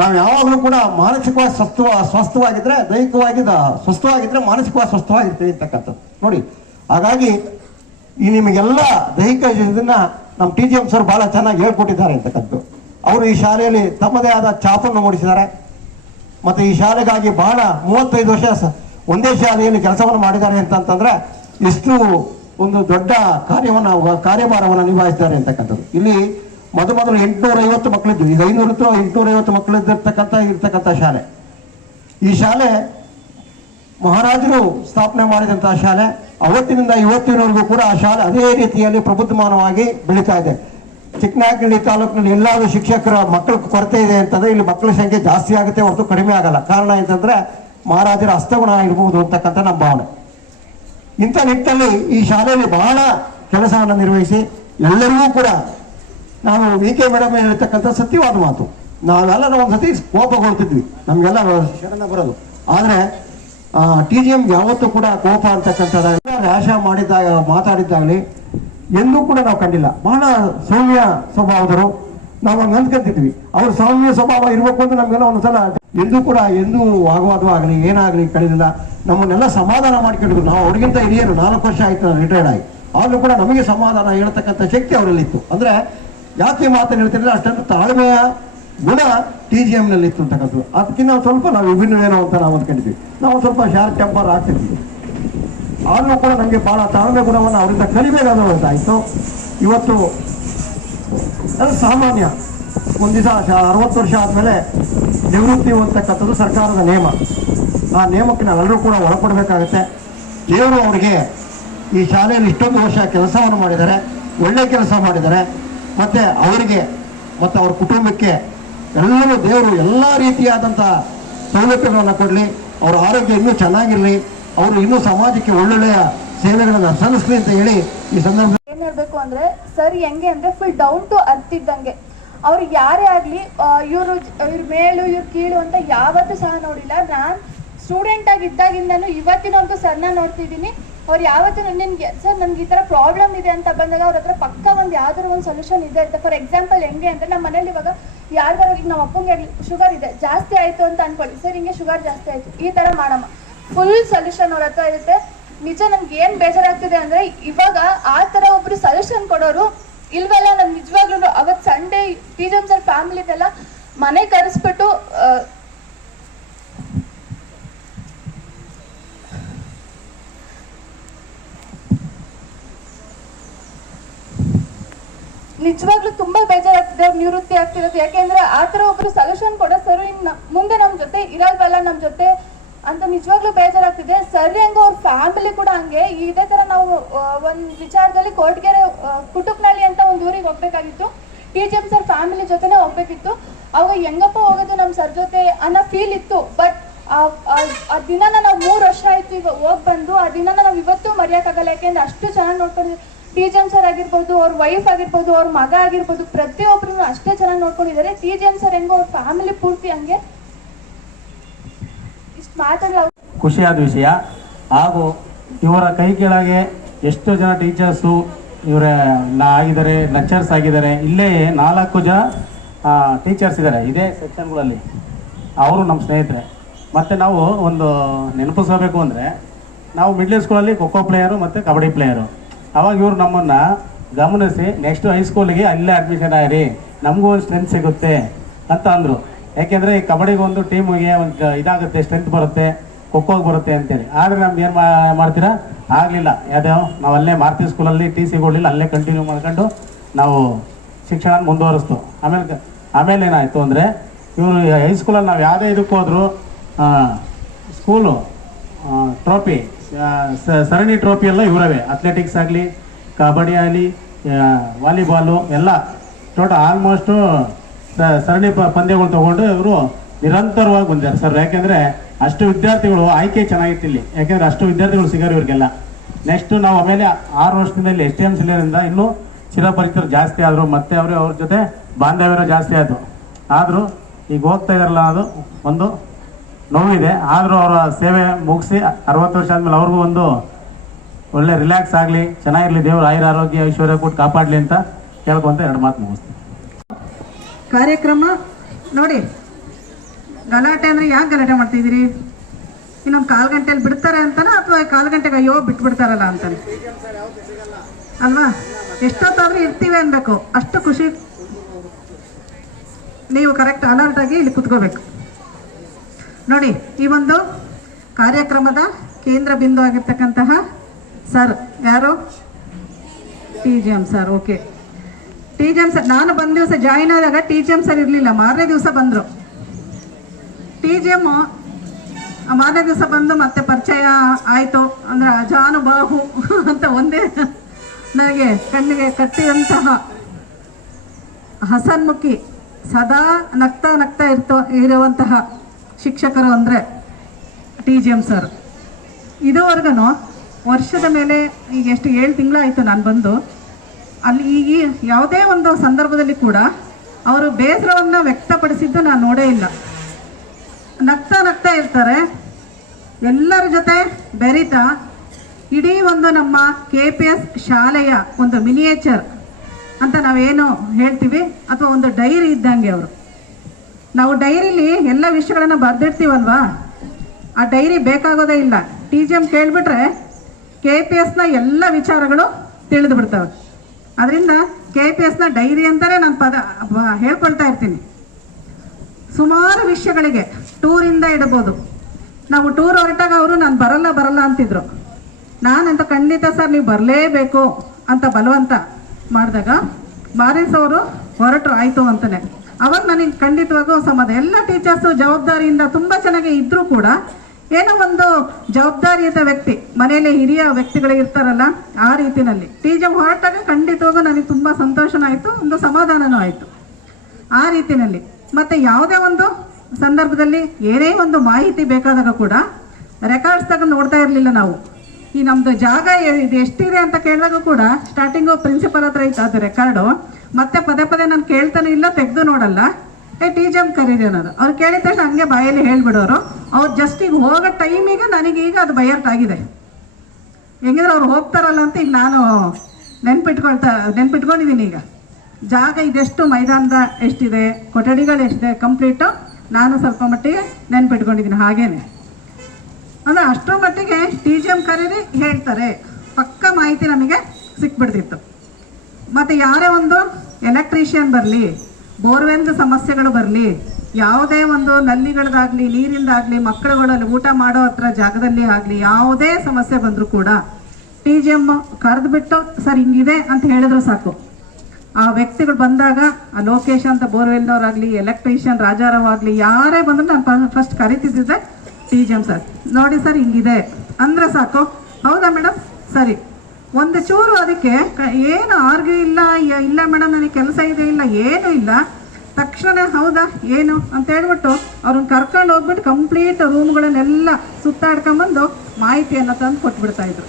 ನಾವು ಯಾವಾಗಲೂ ಕೂಡ ಮಾನಸಿಕವಾಗಿ ಸ್ವಸ್ಥವಾಗಿದ್ದರೆ, ದೈಹಿಕವಾಗಿ ಸ್ವಸ್ಥವಾಗಿದ್ದರೆ ಮಾನಸಿಕವಾಗಿ ಸ್ವಸ್ಥವಾಗಿರ್ತೀವಿ ಅಂತಕ್ಕಂಥದ್ದು ನೋಡಿ. ಹಾಗಾಗಿ ಈ ನಿಮಗೆಲ್ಲ ದೈಹಿಕ ಇದನ್ನು ನಮ್ಮ TGM ಸರ್ ಭಾಳ ಚೆನ್ನಾಗಿ ಹೇಳ್ಕೊಟ್ಟಿದ್ದಾರೆ ಅಂತಕ್ಕಂಥದ್ದು. ಅವರು ಈ ಶಾಲೆಯಲ್ಲಿ ತಮ್ಮದೇ ಆದ ಛಾಪನ್ನು ಮೂಡಿಸಿದ್ದಾರೆ. ಮತ್ತು ಈ ಶಾಲೆಗಾಗಿ ಬಹಳ 35 ವರ್ಷ ಒಂದೇ ಶಾಲೆಯಲ್ಲಿ ಕೆಲಸವನ್ನು ಮಾಡಿದ್ದಾರೆ ಅಂತಂತಂದರೆ ಎಷ್ಟು ಒಂದು ದೊಡ್ಡ ಕಾರ್ಯಭಾರವನ್ನು ನಿಭಾಯಿಸಿದ್ದಾರೆ ಅಂತಕ್ಕಂಥದ್ದು. ಇಲ್ಲಿ ಮೊದಲು 850 ಮಕ್ಕಳಿದ್ದು, ಈಗ 850 ಮಕ್ಕಳಿದ್ದಿರ್ತಕ್ಕಂಥ ಶಾಲೆ. ಈ ಶಾಲೆ ಮಹಾರಾಜರು ಸ್ಥಾಪನೆ ಮಾಡಿದಂತಹ ಶಾಲೆ. ಅವತ್ತಿನಿಂದ ಇವತ್ತಿನವರೆಗೂ ಕೂಡ ಆ ಶಾಲೆ ಅದೇ ರೀತಿಯಲ್ಲಿ ಪ್ರಬುದ್ಧಮಾನವಾಗಿ ಬೆಳೀತಾ ಇದೆ. ಚಿಕ್ಕನಾಯಕನಹಳ್ಳಿ ತಾಲೂಕಿನಲ್ಲಿ ಎಲ್ಲಾದರೂ ಶಿಕ್ಷಕರ ಮಕ್ಕಳ ಕೊರತೆ ಇದೆ ಅಂತಂದರೆ ಇಲ್ಲಿ ಮಕ್ಕಳ ಸಂಖ್ಯೆ ಜಾಸ್ತಿ ಆಗುತ್ತೆ ಹೊರತು ಕಡಿಮೆ ಆಗಲ್ಲ. ಕಾರಣ ಅಂತಂದರೆ ಮಹಾರಾಜರ ಹಸ್ತಗುಣ ಇರ್ಬೋದು ಅಂತಕ್ಕಂಥ ನಮ್ಮ ಭಾವನೆ. ಇಂಥ ನಿಟ್ಟಿನಲ್ಲಿ ಈ ಶಾಲೆಯಲ್ಲಿ ಬಹಳ ಕೆಲಸವನ್ನು ನಿರ್ವಹಿಸಿ ಎಲ್ಲರಿಗೂ ಕೂಡ ನಾನು VK ಮೇಡಮ್ ಹೇಳ್ತಕ್ಕಂಥ ಸತ್ಯವಾದ ಮಾತು. ನಾವೆಲ್ಲ ಒಂದು ಸತಿ ಕೋಪಗೊಳ್ತಿದ್ವಿ, ನಮಗೆಲ್ಲ ಶರಣ ಬರೋದು. ಆದರೆ TGMಗೆ ಯಾವತ್ತೂ ಕೂಡ ಕೋಪ ಅಂತಕ್ಕಂಥದ್ದು ರ್ಯಾಶ ಮಾತಾಡಿದ್ದಾಗಲಿ ಎಂದೂ ಕೂಡ ನಾವು ಕಂಡಿಲ್ಲ. ಬಹಳ ಸೌಮ್ಯ ಸ್ವಭಾವದರು. ನಾವು ಹಂಗೆ ಅಂದ್ಕೊಂತಿದ್ವಿ, ಅವ್ರ ಸೌಮ್ಯ ಸ್ವಭಾವ ಇರಬೇಕು ಅಂತ ನಮಗೆಲ್ಲ ಒಂದ್ಸಲ ಎಂದೂ ವಾಗ್ವಾದ ಆಗಲಿ ಏನಾಗಲಿ ಕಳೆದಿಲ್ಲ. ನಮ್ಮನ್ನೆಲ್ಲ ಸಮಾಧಾನ ಮಾಡ್ಕೊಂಡಿದ್ರು. ನಾವು ಅವ್ರಿಗಿಂತ ಹಿರಿಯರು, 4 ವರ್ಷ ಆಯ್ತು ನಾನು ರಿಟೈರ್ಡ್ ಆಗಿ. ಆದರೂ ಕೂಡ ನಮಗೆ ಸಮಾಧಾನ ಹೇಳ್ತಕ್ಕಂಥ ಶಕ್ತಿ ಅವರಲ್ಲಿತ್ತು. ಅಂದರೆ ಯಾಕೆ ಮಾತನ್ನು ಹೇಳ್ತಿದ್ರೆ ಅಷ್ಟೊಂದು ತಾಳ್ಮೆಯ ಗುಣ TGMನಲ್ಲಿ ಇತ್ತು ಅಂತಕ್ಕಂಥದ್ದು. ಅದಕ್ಕಿಂತ ಸ್ವಲ್ಪ ನಾವು ವಿಭಿನ್ನವೇನೋ ಅಂತ ನಾವು ಅಂದ್ಕೊಂಡಿದ್ವಿ. ನಾವು ಸ್ವಲ್ಪ ಶಾರ್ಪ್ ಟೆಂಪರ್ ಆಗ್ತಿದ್ವಿ. ಆದರೂ ಕೂಡ ನನಗೆ ಭಾಳ ತಾಳ್ಮೆ ಗುಣವನ್ನು ಅವರಿಂದ ಕಲಿಬೇಕಾದದ್ದಾಯಿತು. ಇವತ್ತು ಅದು ಸಾಮಾನ್ಯ. ಒಂದು ದಿವಸ 60 ವರ್ಷ ಆದಮೇಲೆ ನಿವೃತ್ತಿ ಅಂತಕ್ಕಂಥದ್ದು ಸರ್ಕಾರದ ನೇಮ. ಆ ನೇಮಕ್ಕೆ ನಾವೆಲ್ಲರೂ ಕೂಡ ಒಳಪಡಬೇಕಾಗತ್ತೆ. ದೇವರು ಅವರಿಗೆ ಈ ಶಾಲೆಯಲ್ಲಿ ಇಷ್ಟೊಂದು ವರ್ಷ ಕೆಲಸವನ್ನು ಮಾಡಿದ್ದಾರೆ, ಒಳ್ಳೆ ಕೆಲಸ ಮಾಡಿದ್ದಾರೆ. ಮತ್ತು ಅವರಿಗೆ ಮತ್ತು ಅವ್ರ ಕುಟುಂಬಕ್ಕೆ ಎಲ್ಲರೂ ದೇವರು ಎಲ್ಲ ರೀತಿಯಾದಂಥ ಸೌಲಭ್ಯಗಳನ್ನು ಕೊಡಲಿ. ಅವರ ಆರೋಗ್ಯ ಇನ್ನೂ ಚೆನ್ನಾಗಿರಲಿ, ಅವರು ಇನ್ನೂ ಸಮಾಜಕ್ಕೆ ಒಳ್ಳೊಳ್ಳೆಯ ಸೇವೆಗಳನ್ನು ಸಲ್ಲಿಸಲಿ ಅಂತ ಹೇಳಿ ಈ ಸಂದರ್ಭ ಏನ್ ಹೇಳ್ಬೇಕು ಅಂದ್ರೆ, ಸರ್ ಹೆಂಗೆ ಅಂದ್ರೆ ಫುಲ್ ಡೌನ್ ಟು ಅರ್ತ್ ಇದ್ದಂಗೆ. ಅವ್ರು ಯಾರೇ ಆಗಲಿ ಇವ್ರ ಮೇಲು ಇವ್ರ ಕೀಳು ಅಂತ ಯಾವತ್ತೂ ಸಹ ನೋಡಿಲ್ಲ. ನಾನು ಸ್ಟೂಡೆಂಟ್ ಆಗಿದ್ದಾಗಿಂದನೂ ಇವತ್ತಿನವರೆಗೂ ಸರ್ನ ನೋಡ್ತಿದ್ದೀನಿ. ಅವ್ರು ಯಾವತ್ತೂ ನಿನ್ಗೆ ಸರ್ ನನ್ಗೆ ಈ ಥರ ಪ್ರಾಬ್ಲಮ್ ಇದೆ ಅಂತ ಬಂದಾಗ ಅವ್ರ ಹತ್ರ ಪಕ್ಕ ಒಂದು ಯಾವ್ದಾದ್ರು ಒಂದು ಸೊಲ್ಯೂಷನ್ ಇದೆ ಇರುತ್ತೆ. ಫಾರ್ ಎಕ್ಸಾಂಪಲ್ ಹೆಂಗೆ ಅಂದರೆ ನಮ್ಮ ಮನೇಲಿ ಇವಾಗ ಯಾರ್ದಾರು ಈಗ ನಮ್ಮ ಅಪ್ಪಂಗೆ ಶುಗರ್ ಇದೆ ಜಾಸ್ತಿ ಆಯಿತು ಅಂತ ಅನ್ಕೊಳ್ಳಿ, ಸರ್ ಹಿಂಗೆ ಶುಗರ್ ಜಾಸ್ತಿ ಆಯಿತು ಈ ಥರ ಮಾಡಮ್ಮ, ಫುಲ್ ಸೊಲ್ಯೂಷನ್ ಅವ್ರ ಹತ್ರ ಇರುತ್ತೆ. ನಿಜ ನಮ್ಗೆ ಏನು ಬೇಜಾರಾಗ್ತಿದೆ ಅಂದರೆ ಇವಾಗ ಆ ಥರ ಒಬ್ರು ಸೊಲ್ಯೂಷನ್ ಕೊಡೋರು ಇಲ್ವಲ್ಲ. ನಮ್ಗೆ ನಿಜವಾಗ್ಲೂ ಅವತ್ತು ಸಂಡೇ TGM ಸರ್ ಫ್ಯಾಮಿಲಿದೆಲ್ಲ ಮನೆ ಕರೆಸ್ಬಿಟ್ಟು ನಿಜವಾಗ್ಲೂ ತುಂಬಾ ಬೇಜಾರಾಗ್ತಿದೆ, ಅವ್ರು ನಿವೃತ್ತಿ ಆಗ್ತಿರೋದು. ಯಾಕೆಂದ್ರೆ ಆ ಥರ ಒಬ್ರು ಸೊಲ್ಯೂಷನ್ ಕೊಡೋ ಸರ್ ಮುಂದೆ ನಮ್ಮ ಜೊತೆ ಇರಲ್ವಲ್ಲ ನಮ್ಮ ಜೊತೆ ಅಂತ ನಿಜವಾಗ್ಲೂ ಬೇಜಾರಾಗ್ತಿದೆ. ಸರಿ ಹಂಗೆ ಅವ್ರ ಫ್ಯಾಮಿಲಿ ಕೂಡ ಹಂಗೆ. ಇದೇ ಥರ ನಾವು ಒಂದು ವಿಚಾರದಲ್ಲಿ ಕೋಟಗೆರೆ ಕುಟುಕ್ನಳ್ಳಿ ಅಂತ ಒಂದು ಊರಿಗೆ ಹೋಗ್ಬೇಕಾಗಿತ್ತು. TGM ಸರ್ ಫ್ಯಾಮಿಲಿ ಜೊತೆನೇ ಹೋಗ್ಬೇಕಿತ್ತು. ಅವಾಗ ಹೆಂಗಪ್ಪ ಹೋಗೋದು ನಮ್ಮ ಸರ್ ಜೊತೆ ಅನ್ನೋ ಫೀಲ್ ಇತ್ತು. ಬಟ್ ಆ ದಿನನ ನಾವು 3 ವರ್ಷ ಆಯ್ತು ಈಗ ಹೋಗಿ ಬಂದು. ಆ ದಿನನ ನಾವು ಇವತ್ತು ಮರೆಯೋಕ್ಕಾಗಲ್ಲ. ಯಾಕೆಂದ್ರೆ ಅಷ್ಟು ಚೆನ್ನಾಗಿ ನೋಡ್ಕೊಂಡಿದ್ವಿ. TGM ಸರ್ ಆಗಿರ್ಬೋದು, ಅವ್ರ ವೈಫ್ ಆಗಿರ್ಬೋದು, ಅವ್ರ ಮಗ ಆಗಿರ್ಬೋದು, ಪ್ರತಿಯೊಬ್ಬರು ಅಷ್ಟೇ ಚೆನ್ನಾಗಿ ನೋಡ್ಕೊಂಡಿದ್ದಾರೆ. TGM ಸರ್ ಹೆಂಗೋ ಅವ್ರ ಫ್ಯಾಮಿಲಿ ಪೂರ್ತಿ ಹಂಗೆ. ಇಷ್ಟು ಮಾತಾಡಲ್ಲ. ಖುಷಿಯಾದ ವಿಷಯ. ಹಾಗೂ ಇವರ ಕೈ ಕೆಳಗೆ ಎಷ್ಟು ಜನ ಟೀಚರ್ಸು ಇವರ ಆಗಿದ್ದಾರೆ, ಲೆಕ್ಚರ್ಸ್ ಆಗಿದ್ದಾರೆ. ಇಲ್ಲೇ 4 ಜನ ಟೀಚರ್ಸ್ ಇದ್ದಾರೆ ಇದೇ ಸೆಕ್ಷನ್ಗಳಲ್ಲಿ. ಅವರು ನಮ್ಮ ಸ್ನೇಹಿತರೆ. ಮತ್ತು ನಾವು ಒಂದು ನೆನಪಿಸಬೇಕು ಅಂದರೆ, ನಾವು ಮಿಡ್ಲ್ ಸ್ಕೂಲಲ್ಲಿ ಖೋ ಖೋ ಪ್ಲೇಯರು ಮತ್ತು ಕಬಡ್ಡಿ ಪ್ಲೇಯರು. ಅವಾಗ ಇವರು ನಮ್ಮನ್ನು ಗಮನಿಸಿ ನೆಕ್ಸ್ಟ್ ಹೈಸ್ಕೂಲಿಗೆ ಅಲ್ಲೇ ಅಡ್ಮಿಷನ್ ಆಗಿರಿ, ನಮಗೂ ಒಂದು ಸ್ಟ್ರೆಂತ್ ಸಿಗುತ್ತೆ ಅಂತ ಅಂದರು. ಯಾಕೆಂದರೆ ಈ ಕಬಡ್ಡಿಗೆ ಒಂದು ಟೀಮಿಗೆ ಒಂದು ಇದಾಗುತ್ತೆ, ಸ್ಟ್ರೆಂತ್ ಬರುತ್ತೆ, ಖೋಖೋಗೆ ಬರುತ್ತೆ ಅಂತೇಳಿ. ಆದರೆ ನಮ್ಗೆ ಏನು ಮಾಡ್ತೀರಾ, ಆಗಲಿಲ್ಲ. ಯಾವುದೋ ನಾವು ಅಲ್ಲೇ ಮಾರುತಿ ಸ್ಕೂಲಲ್ಲಿ TC ಕೊಡಲಿಲ್ಲ, ಅಲ್ಲೇ ಕಂಟಿನ್ಯೂ ಮಾಡ್ಕೊಂಡು ನಾವು ಶಿಕ್ಷಣ ಮುಂದುವರಿಸ್ತು. ಆಮೇಲೆ ಏನಾಯಿತು ಅಂದರೆ, ಇವರು ಹೈಸ್ಕೂಲಲ್ಲಿ ನಾವು ಯಾವುದೇ ಇದಕ್ಕೆ ಹೋದ್ರು ಸ್ಕೂಲು ಟ್ರೋಫಿ, ಸರಣಿ ಟ್ರೋಫಿ ಎಲ್ಲ ಇವರವೇ. ಅಥ್ಲೆಟಿಕ್ಸ್ ಆಗಲಿ, ಕಬಡ್ಡಿ ಆಗಲಿ, ವಾಲಿಬಾಲು ಎಲ್ಲ ಟೋಟಲ್ ಆಲ್ಮೋಸ್ಟು ಸರಣಿ ಪಂದ್ಯಗಳು ತೊಗೊಂಡು ಇವರು ನಿರಂತರವಾಗಿ ಬಂದಿದ್ದಾರೆ ಸರ್. ಯಾಕೆಂದರೆ ಅಷ್ಟು ವಿದ್ಯಾರ್ಥಿಗಳು ಆಯ್ಕೆ ಚೆನ್ನಾಗಿತ್ತು ಇಲ್ಲಿ. ಯಾಕೆಂದರೆ ಅಷ್ಟು ವಿದ್ಯಾರ್ಥಿಗಳು ಸಿಗೋರು ಇವ್ರಿಗೆಲ್ಲ. ನೆಕ್ಸ್ಟು ನಾವು ಆಮೇಲೆ 6 ವರ್ಷದಿಂದ ಇಲ್ಲಿ STM ಸಿಲಿಂದ ಇನ್ನೂ ಚಿರಪರಿಚಿತರು ಜಾಸ್ತಿ ಆದರು. ಮತ್ತು ಅವ್ರ ಜೊತೆ ಬಾಂಧವ್ಯರು ಜಾಸ್ತಿ ಆಯಿತು. ಆದರೂ ಈಗ ಹೋಗ್ತಾ ಇದ್ದಾರಲ್ಲ, ಅದು ಒಂದು ನೋವಿದೆ. ಆದರೂ ಅವರ ಸೇವೆ ಮುಗಿಸಿ 60 ವರ್ಷ ಆದಮೇಲೆ ಅವ್ರಿಗೂ ಒಂದು ಒಳ್ಳೆ ರಿಲ್ಯಾಕ್ಸ್ ಆಗಲಿ, ಚೆನ್ನಾಗಿರಲಿ, ದೇವರು ಆಯುರ ಆರೋಗ್ಯ ಐಶ್ವರ್ಯ ಕೊಟ್ಟು ಕಾಪಾಡಲಿ ಅಂತ ಕೇಳ್ಕೊಂತ 2 ಮಾತು ಮುಗಿಸ್ತೀನಿ. ಕಾರ್ಯಕ್ರಮ ನೋಡಿ, ಗಲಾಟೆ ಅಂದರೆ ಯಾಕೆ ಗಲಾಟೆ ಮಾಡ್ತಿದ್ದೀರಿ? ಇನ್ನೊಂದು 1/4 ಗಂಟೆಯಲ್ಲಿ ಬಿಡ್ತಾರೆ ಅಂತನೋ ಅಥವಾ 1/4 ಗಂಟೆಗೆ ಅಯ್ಯೋ ಬಿಟ್ಬಿಡ್ತಾರಲ್ಲ ಅಂತಾನೆ ಅಲ್ವಾ? ಎಷ್ಟೊತ್ತಾದರೂ ಇರ್ತೀವಿ ಅನ್ಬೇಕು. ಅಷ್ಟು ಖುಷಿ. ನೀವು ಕರೆಕ್ಟ್ ಅಲರ್ಟ್ ಆಗಿ ಇಲ್ಲಿ ಕುತ್ಕೋಬೇಕು ನೋಡಿ. ಈ ಒಂದು ಕಾರ್ಯಕ್ರಮದ ಕೇಂದ್ರ ಬಿಂದು ಆಗಿರ್ತಕ್ಕಂತಹ ಸರ್ ಯಾರು? TGM sir. Okay, TGM sir. ನಾನು ಬಂದ ದಿವಸ ಜಾಯಿನ್ ಆದಾಗ TGM ಸರ್ ಇರಲಿಲ್ಲ. ಮಾರನೇ ದಿವಸ ಬಂದರು. TGM ಮಾರನೇ ದಿವಸ ಬಂದು ಮತ್ತೆ ಪರಿಚಯ ಆಯಿತು. ಅಂದರೆ ಅಜಾನುಬಾಹು ಅಂತ ಒಂದೇ ನನಗೆ ಕಣ್ಣಿಗೆ ಕಟ್ಟಿದಂತಹ ಹಸನ್ಮುಖಿ, ಸದಾ ನಗ್ತಾ ಇರುವಂತಹ ಶಿಕ್ಷಕರು ಅಂದರೆ TGM ಸರ್. ಇದುವರೆಗೂ ವರ್ಷದ ಮೇಲೆ ಈಗ ಎಷ್ಟು 7 ತಿಂಗಳಾಯಿತು ನಾನು ಬಂದು. ಅಲ್ಲಿ ಈಗ ಯಾವುದೇ ಒಂದು ಸಂದರ್ಭದಲ್ಲಿ ಕೂಡ ಅವರು ಬೇಸರವನ್ನು ವ್ಯಕ್ತಪಡಿಸಿದ್ದು ನಾನು ನೋಡೇ ಇಲ್ಲ. ನಗ್ತಾ ಇರ್ತಾರೆ. ಎಲ್ಲರ ಜೊತೆ ಬೆರೀತಾ ಇಡೀ ಒಂದು ನಮ್ಮ KPS ಶಾಲೆಯ ಒಂದು ಮಿನಿಯೇಚರ್ ಅಂತ ನಾವೇನು ಹೇಳ್ತೀವಿ, ಅಥವಾ ಒಂದು ಡೈರಿ ಇದ್ದಂಗೆ ಅವರು. ನಾವು ಡೈರಿಲಿ ಎಲ್ಲ ವಿಷಯಗಳನ್ನು ಬರೆದಿಡ್ತೀವಲ್ವಾ, ಆ ಡೈರಿ ಬೇಕಾಗೋದೇ ಇಲ್ಲ. TGM ಕೇಳಿಬಿಟ್ರೆ KPSನ ಎಲ್ಲ ವಿಚಾರಗಳು ತಿಳಿದು ಬಿಡ್ತವೆ. ಅದರಿಂದ KPSನ ಡೈರಿ ಅಂತಲೇ ನಾನು ಹೇಳ್ಕೊಳ್ತಾ ಇರ್ತೀನಿ. ಸುಮಾರು ವಿಷಯಗಳಿಗೆ ಟೂರಿಂದ ಇಡ್ಬೋದು. ನಾವು ಟೂರ್ ಹೊರಟಾಗ ಅವರು ನಾನು ಬರಲ್ಲ ಅಂತಿದ್ರು. ನಾನಂತ ಖಂಡಿತ ಸರ್ ನೀವು ಬರಲೇಬೇಕು ಅಂತ ಬಲವಂತ ಮಾಡಿದಾಗ ಬಾರಿಸ್ ಅವರು ಹೊರಟು ಆಯಿತು ಅಂತಲೇ. ಅವಾಗ ನನಗೆ ಖಂಡಿತವಾಗೂ ಸಮಾಧಾನ. ಎಲ್ಲ ಟೀಚರ್ಸು ಜವಾಬ್ದಾರಿಯಿಂದ ತುಂಬ ಚೆನ್ನಾಗಿ ಇದ್ದರೂ ಕೂಡ ಏನೋ ಒಂದು ಜವಾಬ್ದಾರಿಯುತ ವ್ಯಕ್ತಿ, ಮನೆಯಲ್ಲಿ ಹಿರಿಯ ವ್ಯಕ್ತಿಗಳು ಇರ್ತಾರಲ್ಲ, ಆ ರೀತಿಯಲ್ಲಿ TGM ಹೊರಟಾಗ ಖಂಡಿತವಾಗೂ ನನಗೆ ತುಂಬ ಸಂತೋಷನೂ ಆಯಿತು, ಒಂದು ಸಮಾಧಾನನೂ ಆಯಿತು. ಆ ರೀತಿಯಲ್ಲಿ ಮತ್ತು ಯಾವುದೇ ಒಂದು ಸಂದರ್ಭದಲ್ಲಿ ಏನೇ ಒಂದು ಮಾಹಿತಿ ಬೇಕಾದಾಗ ಕೂಡ ರೆಕಾರ್ಡ್ಸ್ ತಗೊಂಡು ನೋಡ್ತಾ ಇರಲಿಲ್ಲ ನಾವು. ಈ ನಮ್ಮದು ಜಾಗ ಇದು ಎಷ್ಟಿದೆ ಅಂತ ಕೇಳಿದಾಗ ಕೂಡ ಸ್ಟಾರ್ಟಿಂಗು ಪ್ರಿನ್ಸಿಪಲ್ ಹತ್ರ ಇತ್ತು ಅದು ರೆಕಾರ್ಡು. ಮತ್ತೆ ಪದೇ ಪದೇ ನಾನು ಕೇಳ್ತಾನೆ ಇಲ್ಲ, ತೆಗೆದು ನೋಡಲ್ಲ. TGM ಕರೀರಿ ಅನ್ನೋದು. ಅವ್ರು ಕೇಳಿದ ತಕ್ಷಣ ಹಂಗೆ ಬಾಯಲ್ಲಿ ಹೇಳ್ಬಿಡೋರು. ಅವ್ರು ಜಸ್ಟ್ ಈಗ ಹೋಗೋ ಟೈಮಿಗೆ ನನಗೀಗ ಅದು ಬೈಯರ್ಟ್ ಆಗಿದೆ. ಹೆಂಗಿದ್ರೆ ಅವ್ರು ಹೋಗ್ತಾರಲ್ಲ ಅಂತ ಈಗ ನಾನು ನೆನ್ಪಿಟ್ಕೊಂಡಿದ್ದೀನಿ. ಈಗ ಜಾಗ ಇದೆಷ್ಟು, ಮೈದಾನದ ಎಷ್ಟಿದೆ, ಕೊಠಡಿಗಳು ಎಷ್ಟಿದೆ ಕಂಪ್ಲೀಟು ನಾನು ಸ್ವಲ್ಪ ಮಟ್ಟಿಗೆ ನೆನ್ಪಿಟ್ಕೊಂಡಿದ್ದೀನಿ. ಹಾಗೇನೆ ಅಂದರೆ ಅಷ್ಟರ ಮಟ್ಟಿಗೆ TGM ಕರೀರಿ ಹೇಳ್ತಾರೆ, ಪಕ್ಕ ಮಾಹಿತಿ ನಮಗೆ ಸಿಕ್ಬಿಡ್ತಿತ್ತು. ಮತ್ತು ಯಾರೇ ಒಂದು ಎಲೆಕ್ಟ್ರಿಷಿಯನ್ ಬರಲಿ, ಬೋರ್ವೆಲ್ ಸಮಸ್ಯೆಗಳು ಬರಲಿ, ಯಾವುದೇ ಒಂದು ನಲ್ಲಿಗಳದಾಗಲಿ, ನೀರಿಂದಾಗಲಿ, ಮಕ್ಕಳುಗಳಲ್ಲಿ ಊಟ ಮಾಡೋ ಹತ್ರ ಜಾಗದಲ್ಲಿ ಆಗಲಿ ಯಾವುದೇ ಸಮಸ್ಯೆ ಬಂದರೂ ಕೂಡ TGM ಕರೆದುಬಿಟ್ಟು ಸರ್ ಹಿಂಗಿದೆ ಅಂತ ಹೇಳಿದ್ರು ಸಾಕು. ಆ ವ್ಯಕ್ತಿಗಳು ಬಂದಾಗ ಆ ಲೋಕೇಶ್ ಅಂತ ಬೋರ್ವೆಲ್ನವರಾಗಲಿ, ಎಲೆಕ್ಟ್ರಿಷಿಯನ್ ರಾಜಾರಾವ್ ಆಗಲಿ, ಯಾರೇ ಬಂದರೂ ನಾನು ಫಸ್ಟ್ ಕರಿತಿದ್ದೆ TGM ಸರ್, ನೋಡಿ ಸರ್ ಹಿಂಗಿದೆ ಅಂದರೆ ಸಾಕು. ಹೌದಾ ಮೇಡಮ್, ಸರಿ. ಒಂದು ಚೂರು ಅದಕ್ಕೆ ಏನು ಆರ್ಗ್ಯೂ ಇಲ್ಲ, ಇಲ್ಲ ಮೇಡಮ್ ನನಗೆ ಕೆಲಸ ಇದೆ, ಇಲ್ಲ ಏನೂ ಇಲ್ಲ, ತಕ್ಷಣ ಹೌದಾ ಏನು ಅಂತ ಹೇಳ್ಬಿಟ್ಟು ಅವ್ರನ್ನ ಕರ್ಕೊಂಡು ಹೋಗ್ಬಿಟ್ಟು ಕಂಪ್ಲೀಟ್ ರೂಮ್ಗಳನ್ನೆಲ್ಲ ಸುತ್ತಾಡ್ಕೊಂಬಂದು ಮಾಹಿತಿಯನ್ನು ತಂದು ಕೊಟ್ಬಿಡ್ತಾಯಿದ್ರು.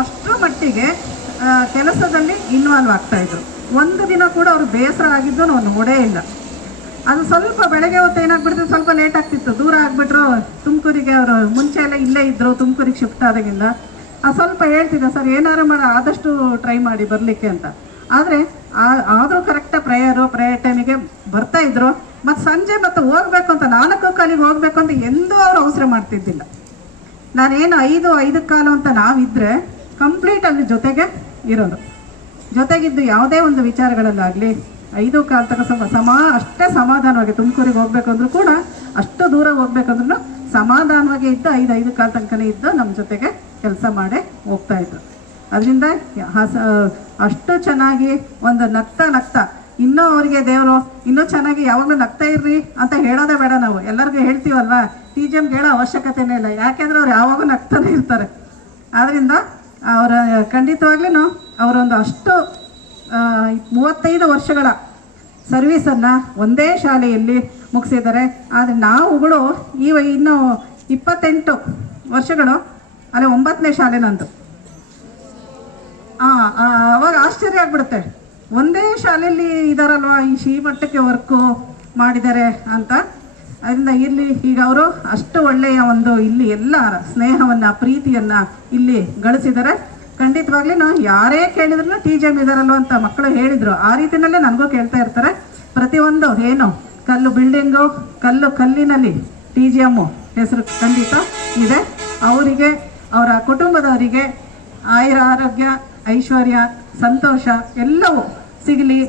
ಅಷ್ಟರ ಮಟ್ಟಿಗೆ ಕೆಲಸದಲ್ಲಿ ಇನ್ವಾಲ್ವ್ ಆಗ್ತಾಯಿದ್ರು. ಒಂದು ದಿನ ಕೂಡ ಅವ್ರು ಬೇಸರ ಆಗಿದ್ದು ನಾವು ನೋಡೇ ಇಲ್ಲ. ಅದು ಸ್ವಲ್ಪ ಬೆಳಗ್ಗೆ ಹೊತ್ತು ಏನಾಗ್ಬಿಡ್ತಿತ್ತು, ಸ್ವಲ್ಪ ಲೇಟ್ ಆಗ್ತಿತ್ತು, ದೂರ ಆಗಿಬಿಟ್ರು ತುಮಕೂರಿಗೆ. ಅವರು ಮುಂಚೆ ಎಲ್ಲ ಇಲ್ಲೇ ಇದ್ದರು, ತುಮಕೂರಿಗೆ ಶಿಫ್ಟ್ ಆದಾಗಿಂದ ಸ್ವಲ್ಪ ಹೇಳ್ತಿದ್ದೆ ಸರ್ ಏನಾರು ಆದಷ್ಟು ಟ್ರೈ ಮಾಡಿ ಬರಲಿಕ್ಕೆ ಅಂತ. ಆದರೆ ಆದರೂ ಕರೆಕ್ಟಾಗಿ ಪ್ರೇಯರ್ ಟೈಮಿಗೆ ಬರ್ತಾಯಿದ್ರು. ಮತ್ತು ಸಂಜೆ ಮತ್ತು ಹೋಗ್ಬೇಕು ಅಂತ 4 ಕಾಲಿಗೆ ಹೋಗ್ಬೇಕು ಅಂತ ಎಂದೂ ಅವರು ಅವಸರ ಮಾಡ್ತಿದ್ದಿಲ್ಲ. ನಾನೇನು 5 ಕಾಲು ಅಂತ ನಾವಿದ್ದರೆ ಕಂಪ್ಲೀಟ್ ಅಲ್ಲಿ ಜೊತೆಗೆ ಇರೋದು, ಜೊತೆಗಿದ್ದು ಯಾವುದೇ ಒಂದು ವಿಚಾರಗಳಲ್ಲಾಗಲಿ 5 ಕಾಲು ತನಕ ಅಷ್ಟೇ ಸಮಾಧಾನವಾಗಿ ತುಮಕೂರಿಗೆ ಹೋಗ್ಬೇಕು ಅಂದರೂ ಕೂಡ ಅಷ್ಟು ದೂರ ಹೋಗ್ಬೇಕಂದ್ರೂ ಸಮಾಧಾನವಾಗಿ ಇದ್ದು 5 ಕಾಲು ತನಕನೇ ಇದ್ದು ನಮ್ಮ ಜೊತೆಗೆ ಕೆಲಸ ಮಾಡೇ ಹೋಗ್ತಾಯಿದ್ರು. ಅದರಿಂದ ಅಷ್ಟು ಚೆನ್ನಾಗಿ ಒಂದು ನಗ್ತಾ ಇನ್ನೂ ಅವರಿಗೆ ದೇವರು ಇನ್ನೂ ಚೆನ್ನಾಗಿ ಯಾವಾಗಲೂ ನಗ್ತಾ ಇರ್ರಿ ಅಂತ ಹೇಳೋದೇ ಬೇಡ. ನಾವು ಎಲ್ಲರಿಗೂ ಹೇಳ್ತೀವಲ್ವಾ, TGM ಹೇಳೋ ಅವಶ್ಯಕತೆನೇ ಇಲ್ಲ, ಯಾಕೆಂದರೆ ಅವ್ರು ಯಾವಾಗೂ ನಗ್ತಾನೆ ಇರ್ತಾರೆ. ಆದ್ದರಿಂದ ಅವರ ಖಂಡಿತವಾಗ್ಲೂ ಅವರೊಂದು ಅಷ್ಟು 35 ವರ್ಷಗಳ ಸರ್ವೀಸನ್ನು ಒಂದೇ ಶಾಲೆಯಲ್ಲಿ ಮುಗಿಸಿದ್ದಾರೆ. ಆದರೆ ನಾವುಗಳು ಇನ್ನೂ 28 ವರ್ಷಗಳು ಅಲ್ಲೇ 9ನೇ ಶಾಲೆ ನಂದು. ಅವಾಗ ಆಶ್ಚರ್ಯ ಆಗ್ಬಿಡುತ್ತೆ, ಒಂದೇ ಶಾಲೆಯಲ್ಲಿ ಇದ್ದಾರಲ್ವ, ಈ ಶ್ರೀಮಟ್ಟಕ್ಕೆ ವರ್ಕು ಮಾಡಿದ್ದಾರೆ ಅಂತ. ಅದರಿಂದ ಇಲ್ಲಿ ಈಗ ಅವರು ಅಷ್ಟು ಒಳ್ಳೆಯ ಒಂದು ಇಲ್ಲಿ ಎಲ್ಲ ಸ್ನೇಹವನ್ನು, ಪ್ರೀತಿಯನ್ನು ಇಲ್ಲಿ ಗಳಿಸಿದ್ದಾರೆ. ಖಂಡಿತವಾಗ್ಲೂ ಯಾರೇ ಕೇಳಿದ್ರು TGM ಇದಾರಲ್ವ ಅಂತ ಮಕ್ಕಳು ಹೇಳಿದರು. ಆ ರೀತಿಯಲ್ಲೇ ನನಗೂ ಕೇಳ್ತಾ ಇರ್ತಾರೆ. ಪ್ರತಿಯೊಂದು ಏನು ಕಲ್ಲು ಬಿಲ್ಡಿಂಗು, ಕಲ್ಲಿನಲ್ಲಿ TGM ಹೆಸರು ಖಂಡಿತ ಇದೆ. ಅವರಿಗೆ, ಅವರ ಕುಟುಂಬದವರಿಗೆ ಆಯುರ, ಆರೋಗ್ಯ, ಐಶ್ವರ್ಯ, ಸಂತೋಷ ಎಲ್ಲವೂ ಸಿಗಲಿ.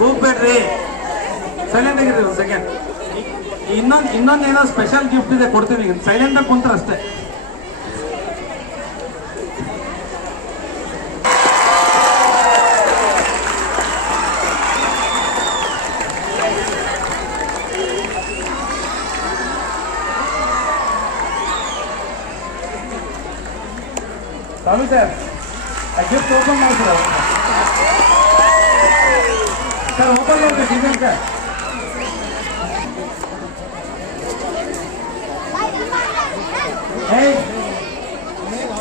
ಕೂಗ್ಬೇಡ್ರಿ, ಸೈಲೆಂಟ್ ಆಗಿರಿ ಒಂದು ಸೆಕೆಂಡ್. ಇನ್ನೊಂದೇನೋ ಸ್ಪೆಷಲ್ ಗಿಫ್ಟ್ ಇದೆ, ಕೊಡ್ತೀನಿ. ಸೈಲೆಂಟ್ ಆಗಿ ಕುಂತ್ರೆ ಅಷ್ಟೇ. ಸ್ವಾಮಿ ಸರ್, ಆ ಗಿಫ್ಟ್ ಓಪನ್ ಮಾಡ್ತೀರ ಸರ್? ಓಪನ್ ಮಾಡ್ಬೇಕು ಸರ್.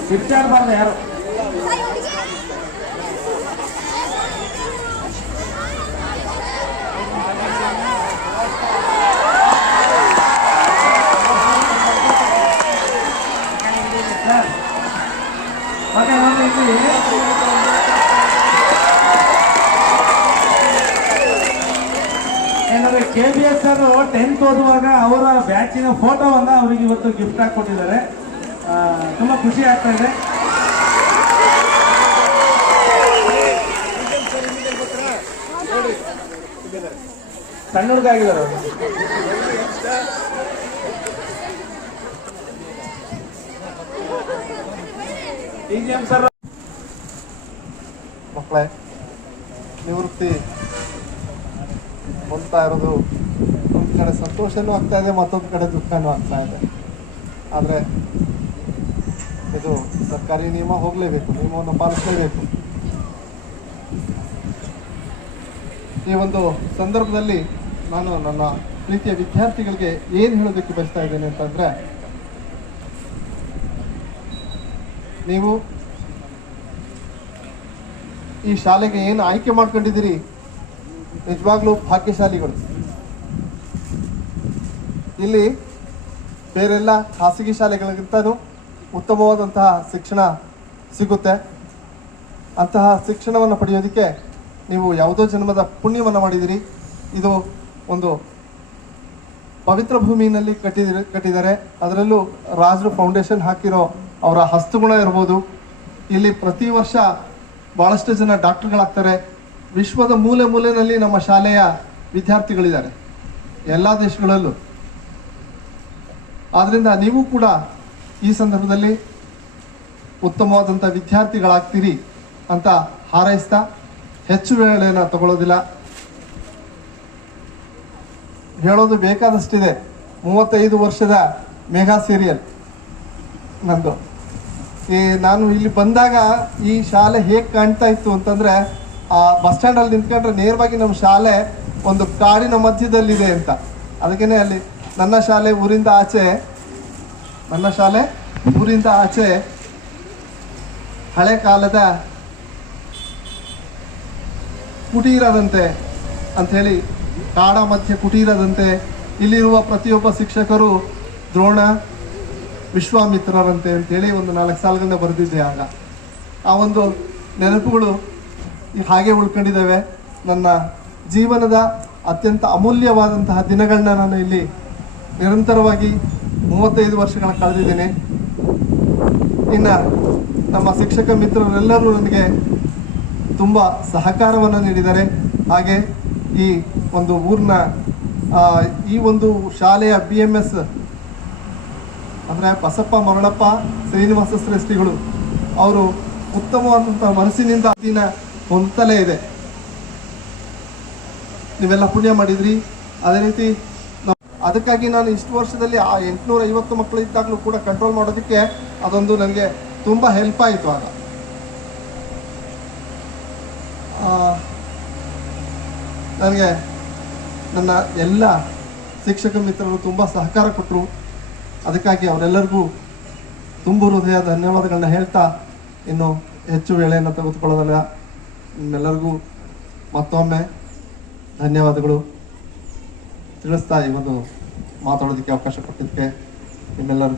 ಗಿಫ್ಟ್ ಆಡಬಾರ್ದು ಯಾರು. KBS ಸರ್ 10th ಓದುವಾಗ ಅವರ ಬ್ಯಾಚಿನ ಫೋಟೋವನ್ನ ಅವರಿಗೆ ಇವತ್ತು ಗಿಫ್ಟ್ ಆಗಿ ಕೊಟ್ಟಿದ್ದಾರೆ. ತುಂಬಾ ಖುಷಿ ಆಗ್ತಾ ಇದೆ. ಸಣ್ಣ ಹುಡುಗ ಆಗಿದ್ದಾರೆ ಸರ್. ಮಕ್ಕಳೇ, ನಿವೃತ್ತಿ ಹೊಂದ್ತಾ ಇರೋದು ಒಂದು ಕಡೆ ಸಂತೋಷನೂ ಆಗ್ತಾ ಇದೆ, ಮತ್ತೊಂದು ಕಡೆ ದುಃಖನೂ ಆಗ್ತಾ ಇದೆ. ಆದರೆ ಇದು ಸರ್ಕಾರಿ ನಿಯಮ, ಹೋಗಲೇಬೇಕು, ನಿಯಮವನ್ನು ಪಾಲಿಸಲೇಬೇಕು. ಈ ಒಂದು ಸಂದರ್ಭದಲ್ಲಿ ನಾನು ನನ್ನ ಪ್ರೀತಿಯ ವಿದ್ಯಾರ್ಥಿಗಳಿಗೆ ಏನು ಹೇಳೋದಕ್ಕೆ ಬಯಸ್ತಾ ಇದ್ದೇನೆ ಅಂತಂದರೆ, ನೀವು ಈ ಶಾಲೆಗೆ ಏನು ಆಯ್ಕೆ ಮಾಡ್ಕೊಂಡಿದ್ದೀರಿ, ನಿಜವಾಗ್ಲೂ ಭಾಗ್ಯಶಾಲಿಗಳು. ಇಲ್ಲಿ ಬೇರೆಲ್ಲ ಖಾಸಗಿ ಶಾಲೆಗಳಿಗಿಂತನೂ ಉತ್ತಮವಾದಂತಹ ಶಿಕ್ಷಣ ಸಿಗುತ್ತೆ. ಅಂತಹ ಶಿಕ್ಷಣವನ್ನು ಪಡೆಯೋದಕ್ಕೆ ನೀವು ಯಾವುದೋ ಜನ್ಮದ ಪುಣ್ಯವನ್ನು ಮಾಡಿದಿರಿ. ಇದು ಒಂದು ಪವಿತ್ರ ಭೂಮಿಯಲ್ಲಿ ಕಟ್ಟಿದ್ದಾರೆ. ಅದರಲ್ಲೂ ರಾಜರು ಫೌಂಡೇಶನ್ ಹಾಕಿರೋ ಅವರ ಹಸ್ತಗುಣ ಇರ್ಬೋದು. ಇಲ್ಲಿ ಪ್ರತಿ ವರ್ಷ ಭಾಳಷ್ಟು ಜನ ಡಾಕ್ಟರ್ಗಳಾಗ್ತಾರೆ. ವಿಶ್ವದ ಮೂಲೆ ಮೂಲೆಯಲ್ಲಿ ನಮ್ಮ ಶಾಲೆಯ ವಿದ್ಯಾರ್ಥಿಗಳಿದ್ದಾರೆ, ಎಲ್ಲ ದೇಶಗಳಲ್ಲೂ. ಆದ್ದರಿಂದ ನೀವು ಕೂಡ ಈ ಸಂದರ್ಭದಲ್ಲಿ ಉತ್ತಮವಾದಂಥ ವಿದ್ಯಾರ್ಥಿಗಳಾಗ್ತೀರಿ ಅಂತ ಹಾರೈಸ್ತಾ ಹೆಚ್ಚು ವೇಳೆಯನ್ನು ತಗೊಳ್ಳೋದಿಲ್ಲ. ಹೇಳೋದು ಬೇಕಾದಷ್ಟಿದೆ. 35 ವರ್ಷದ ಮೆಗಾ ಸೀರಿಯಲ್ ನಂದು. ನಾನು ಇಲ್ಲಿ ಬಂದಾಗ ಈ ಶಾಲೆ ಹೇಗೆ ಕಾಣ್ತಾ ಇತ್ತು ಅಂತಂದರೆ, ಆ ಬಸ್ ಸ್ಟ್ಯಾಂಡಲ್ಲಿ ನಿಂತ್ಕೊಂಡ್ರೆ ನೇರವಾಗಿ ನಮ್ಮ ಶಾಲೆ ಒಂದು ಕಾಡಿನ ಮಧ್ಯದಲ್ಲಿದೆ ಅಂತ. ಅದಕ್ಕೇ ಅಲ್ಲಿ ನನ್ನ ಶಾಲೆ ಊರಿಂದ ಆಚೆ ಹಳೆ ಕಾಲದ ಕುಟೀರದಂತೆ ಅಂಥೇಳಿ, ಕಾಡ ಮಧ್ಯೆ ಕುಟೀರದಂತೆ ಇಲ್ಲಿರುವ ಪ್ರತಿಯೊಬ್ಬ ಶಿಕ್ಷಕರು ದ್ರೋಣ ವಿಶ್ವಾಮಿತ್ರರಂತೆ ಅಂತೇಳಿ ಒಂದು 4 ಸಾಲುಗಳನ್ನ ಬರೆದಿದ್ದೆ. ಆಗ ಆ ಒಂದು ನೆನಪುಗಳು ಹಾಗೆ ಉಳ್ಕೊಂಡಿದ್ದಾವೆ. ನನ್ನ ಜೀವನದ ಅತ್ಯಂತ ಅಮೂಲ್ಯವಾದಂತಹ ದಿನಗಳನ್ನ ನಾನು ಇಲ್ಲಿ ನಿರಂತರವಾಗಿ 35 ವರ್ಷಗಳ ಕಳೆದಿದ್ದೇನೆ. ಇನ್ನು ನಮ್ಮ ಶಿಕ್ಷಕ ಮಿತ್ರರೆಲ್ಲರೂ ನನಗೆ ತುಂಬ ಸಹಕಾರವನ್ನು ನೀಡಿದ್ದಾರೆ. ಹಾಗೆ ಈ ಒಂದು ಊರಿನ ಈ ಒಂದು ಶಾಲೆಯ BMS ಅಂದರೆ ಬಸಪ್ಪ ಮರಳಪ್ಪ ಶ್ರೀನಿವಾಸ ಶ್ರೇಷ್ಠಿಗಳು ಅವರು ಉತ್ತಮವಾದಂಥ ಮನಸ್ಸಿನಿಂದ ದಿನ ಹೊಂದುತ್ತಲೇ ಇದೆ. ನೀವೆಲ್ಲ ಪುಣ್ಯ ಮಾಡಿದ್ರಿ. ಅದೇ ರೀತಿ ಅದಕ್ಕಾಗಿ ನಾನು ಇಷ್ಟು ವರ್ಷದಲ್ಲಿ ಆ 850 ಮಕ್ಕಳು ಇದ್ದಾಗಲೂ ಕೂಡ ಕಂಟ್ರೋಲ್ ಮಾಡೋದಕ್ಕೆ ಅದೊಂದು ನನಗೆ ತುಂಬ ಹೆಲ್ಪ್ ಆಯಿತು. ಆಗ ನನಗೆ ನನ್ನ ಎಲ್ಲ ಶಿಕ್ಷಕ ಮಿತ್ರರು ತುಂಬ ಸಹಕಾರ ಕೊಟ್ಟರು. ಅದಕ್ಕಾಗಿ ಅವರೆಲ್ಲರಿಗೂ ತುಂಬ ಹೃದಯ ಧನ್ಯವಾದಗಳನ್ನ ಹೇಳ್ತಾ ಇನ್ನು ಹೆಚ್ಚು ವೇಳೆಯನ್ನು ತೆಗೆದುಕೊಳ್ಳೋದಲ್ಲ. ನಿಮ್ಮೆಲ್ಲರಿಗೂ ಮತ್ತೊಮ್ಮೆ ಧನ್ಯವಾದಗಳು ತಿಳಿಸ್ತಾ ಈ ಒಂದು ಮಾತಾಡೋದಕ್ಕೆ ಅವಕಾಶ ಕೊಟ್ಟಿದ್ದಕ್ಕೆ ನಿಮ್ಮೆಲ್ಲರಿಗೂ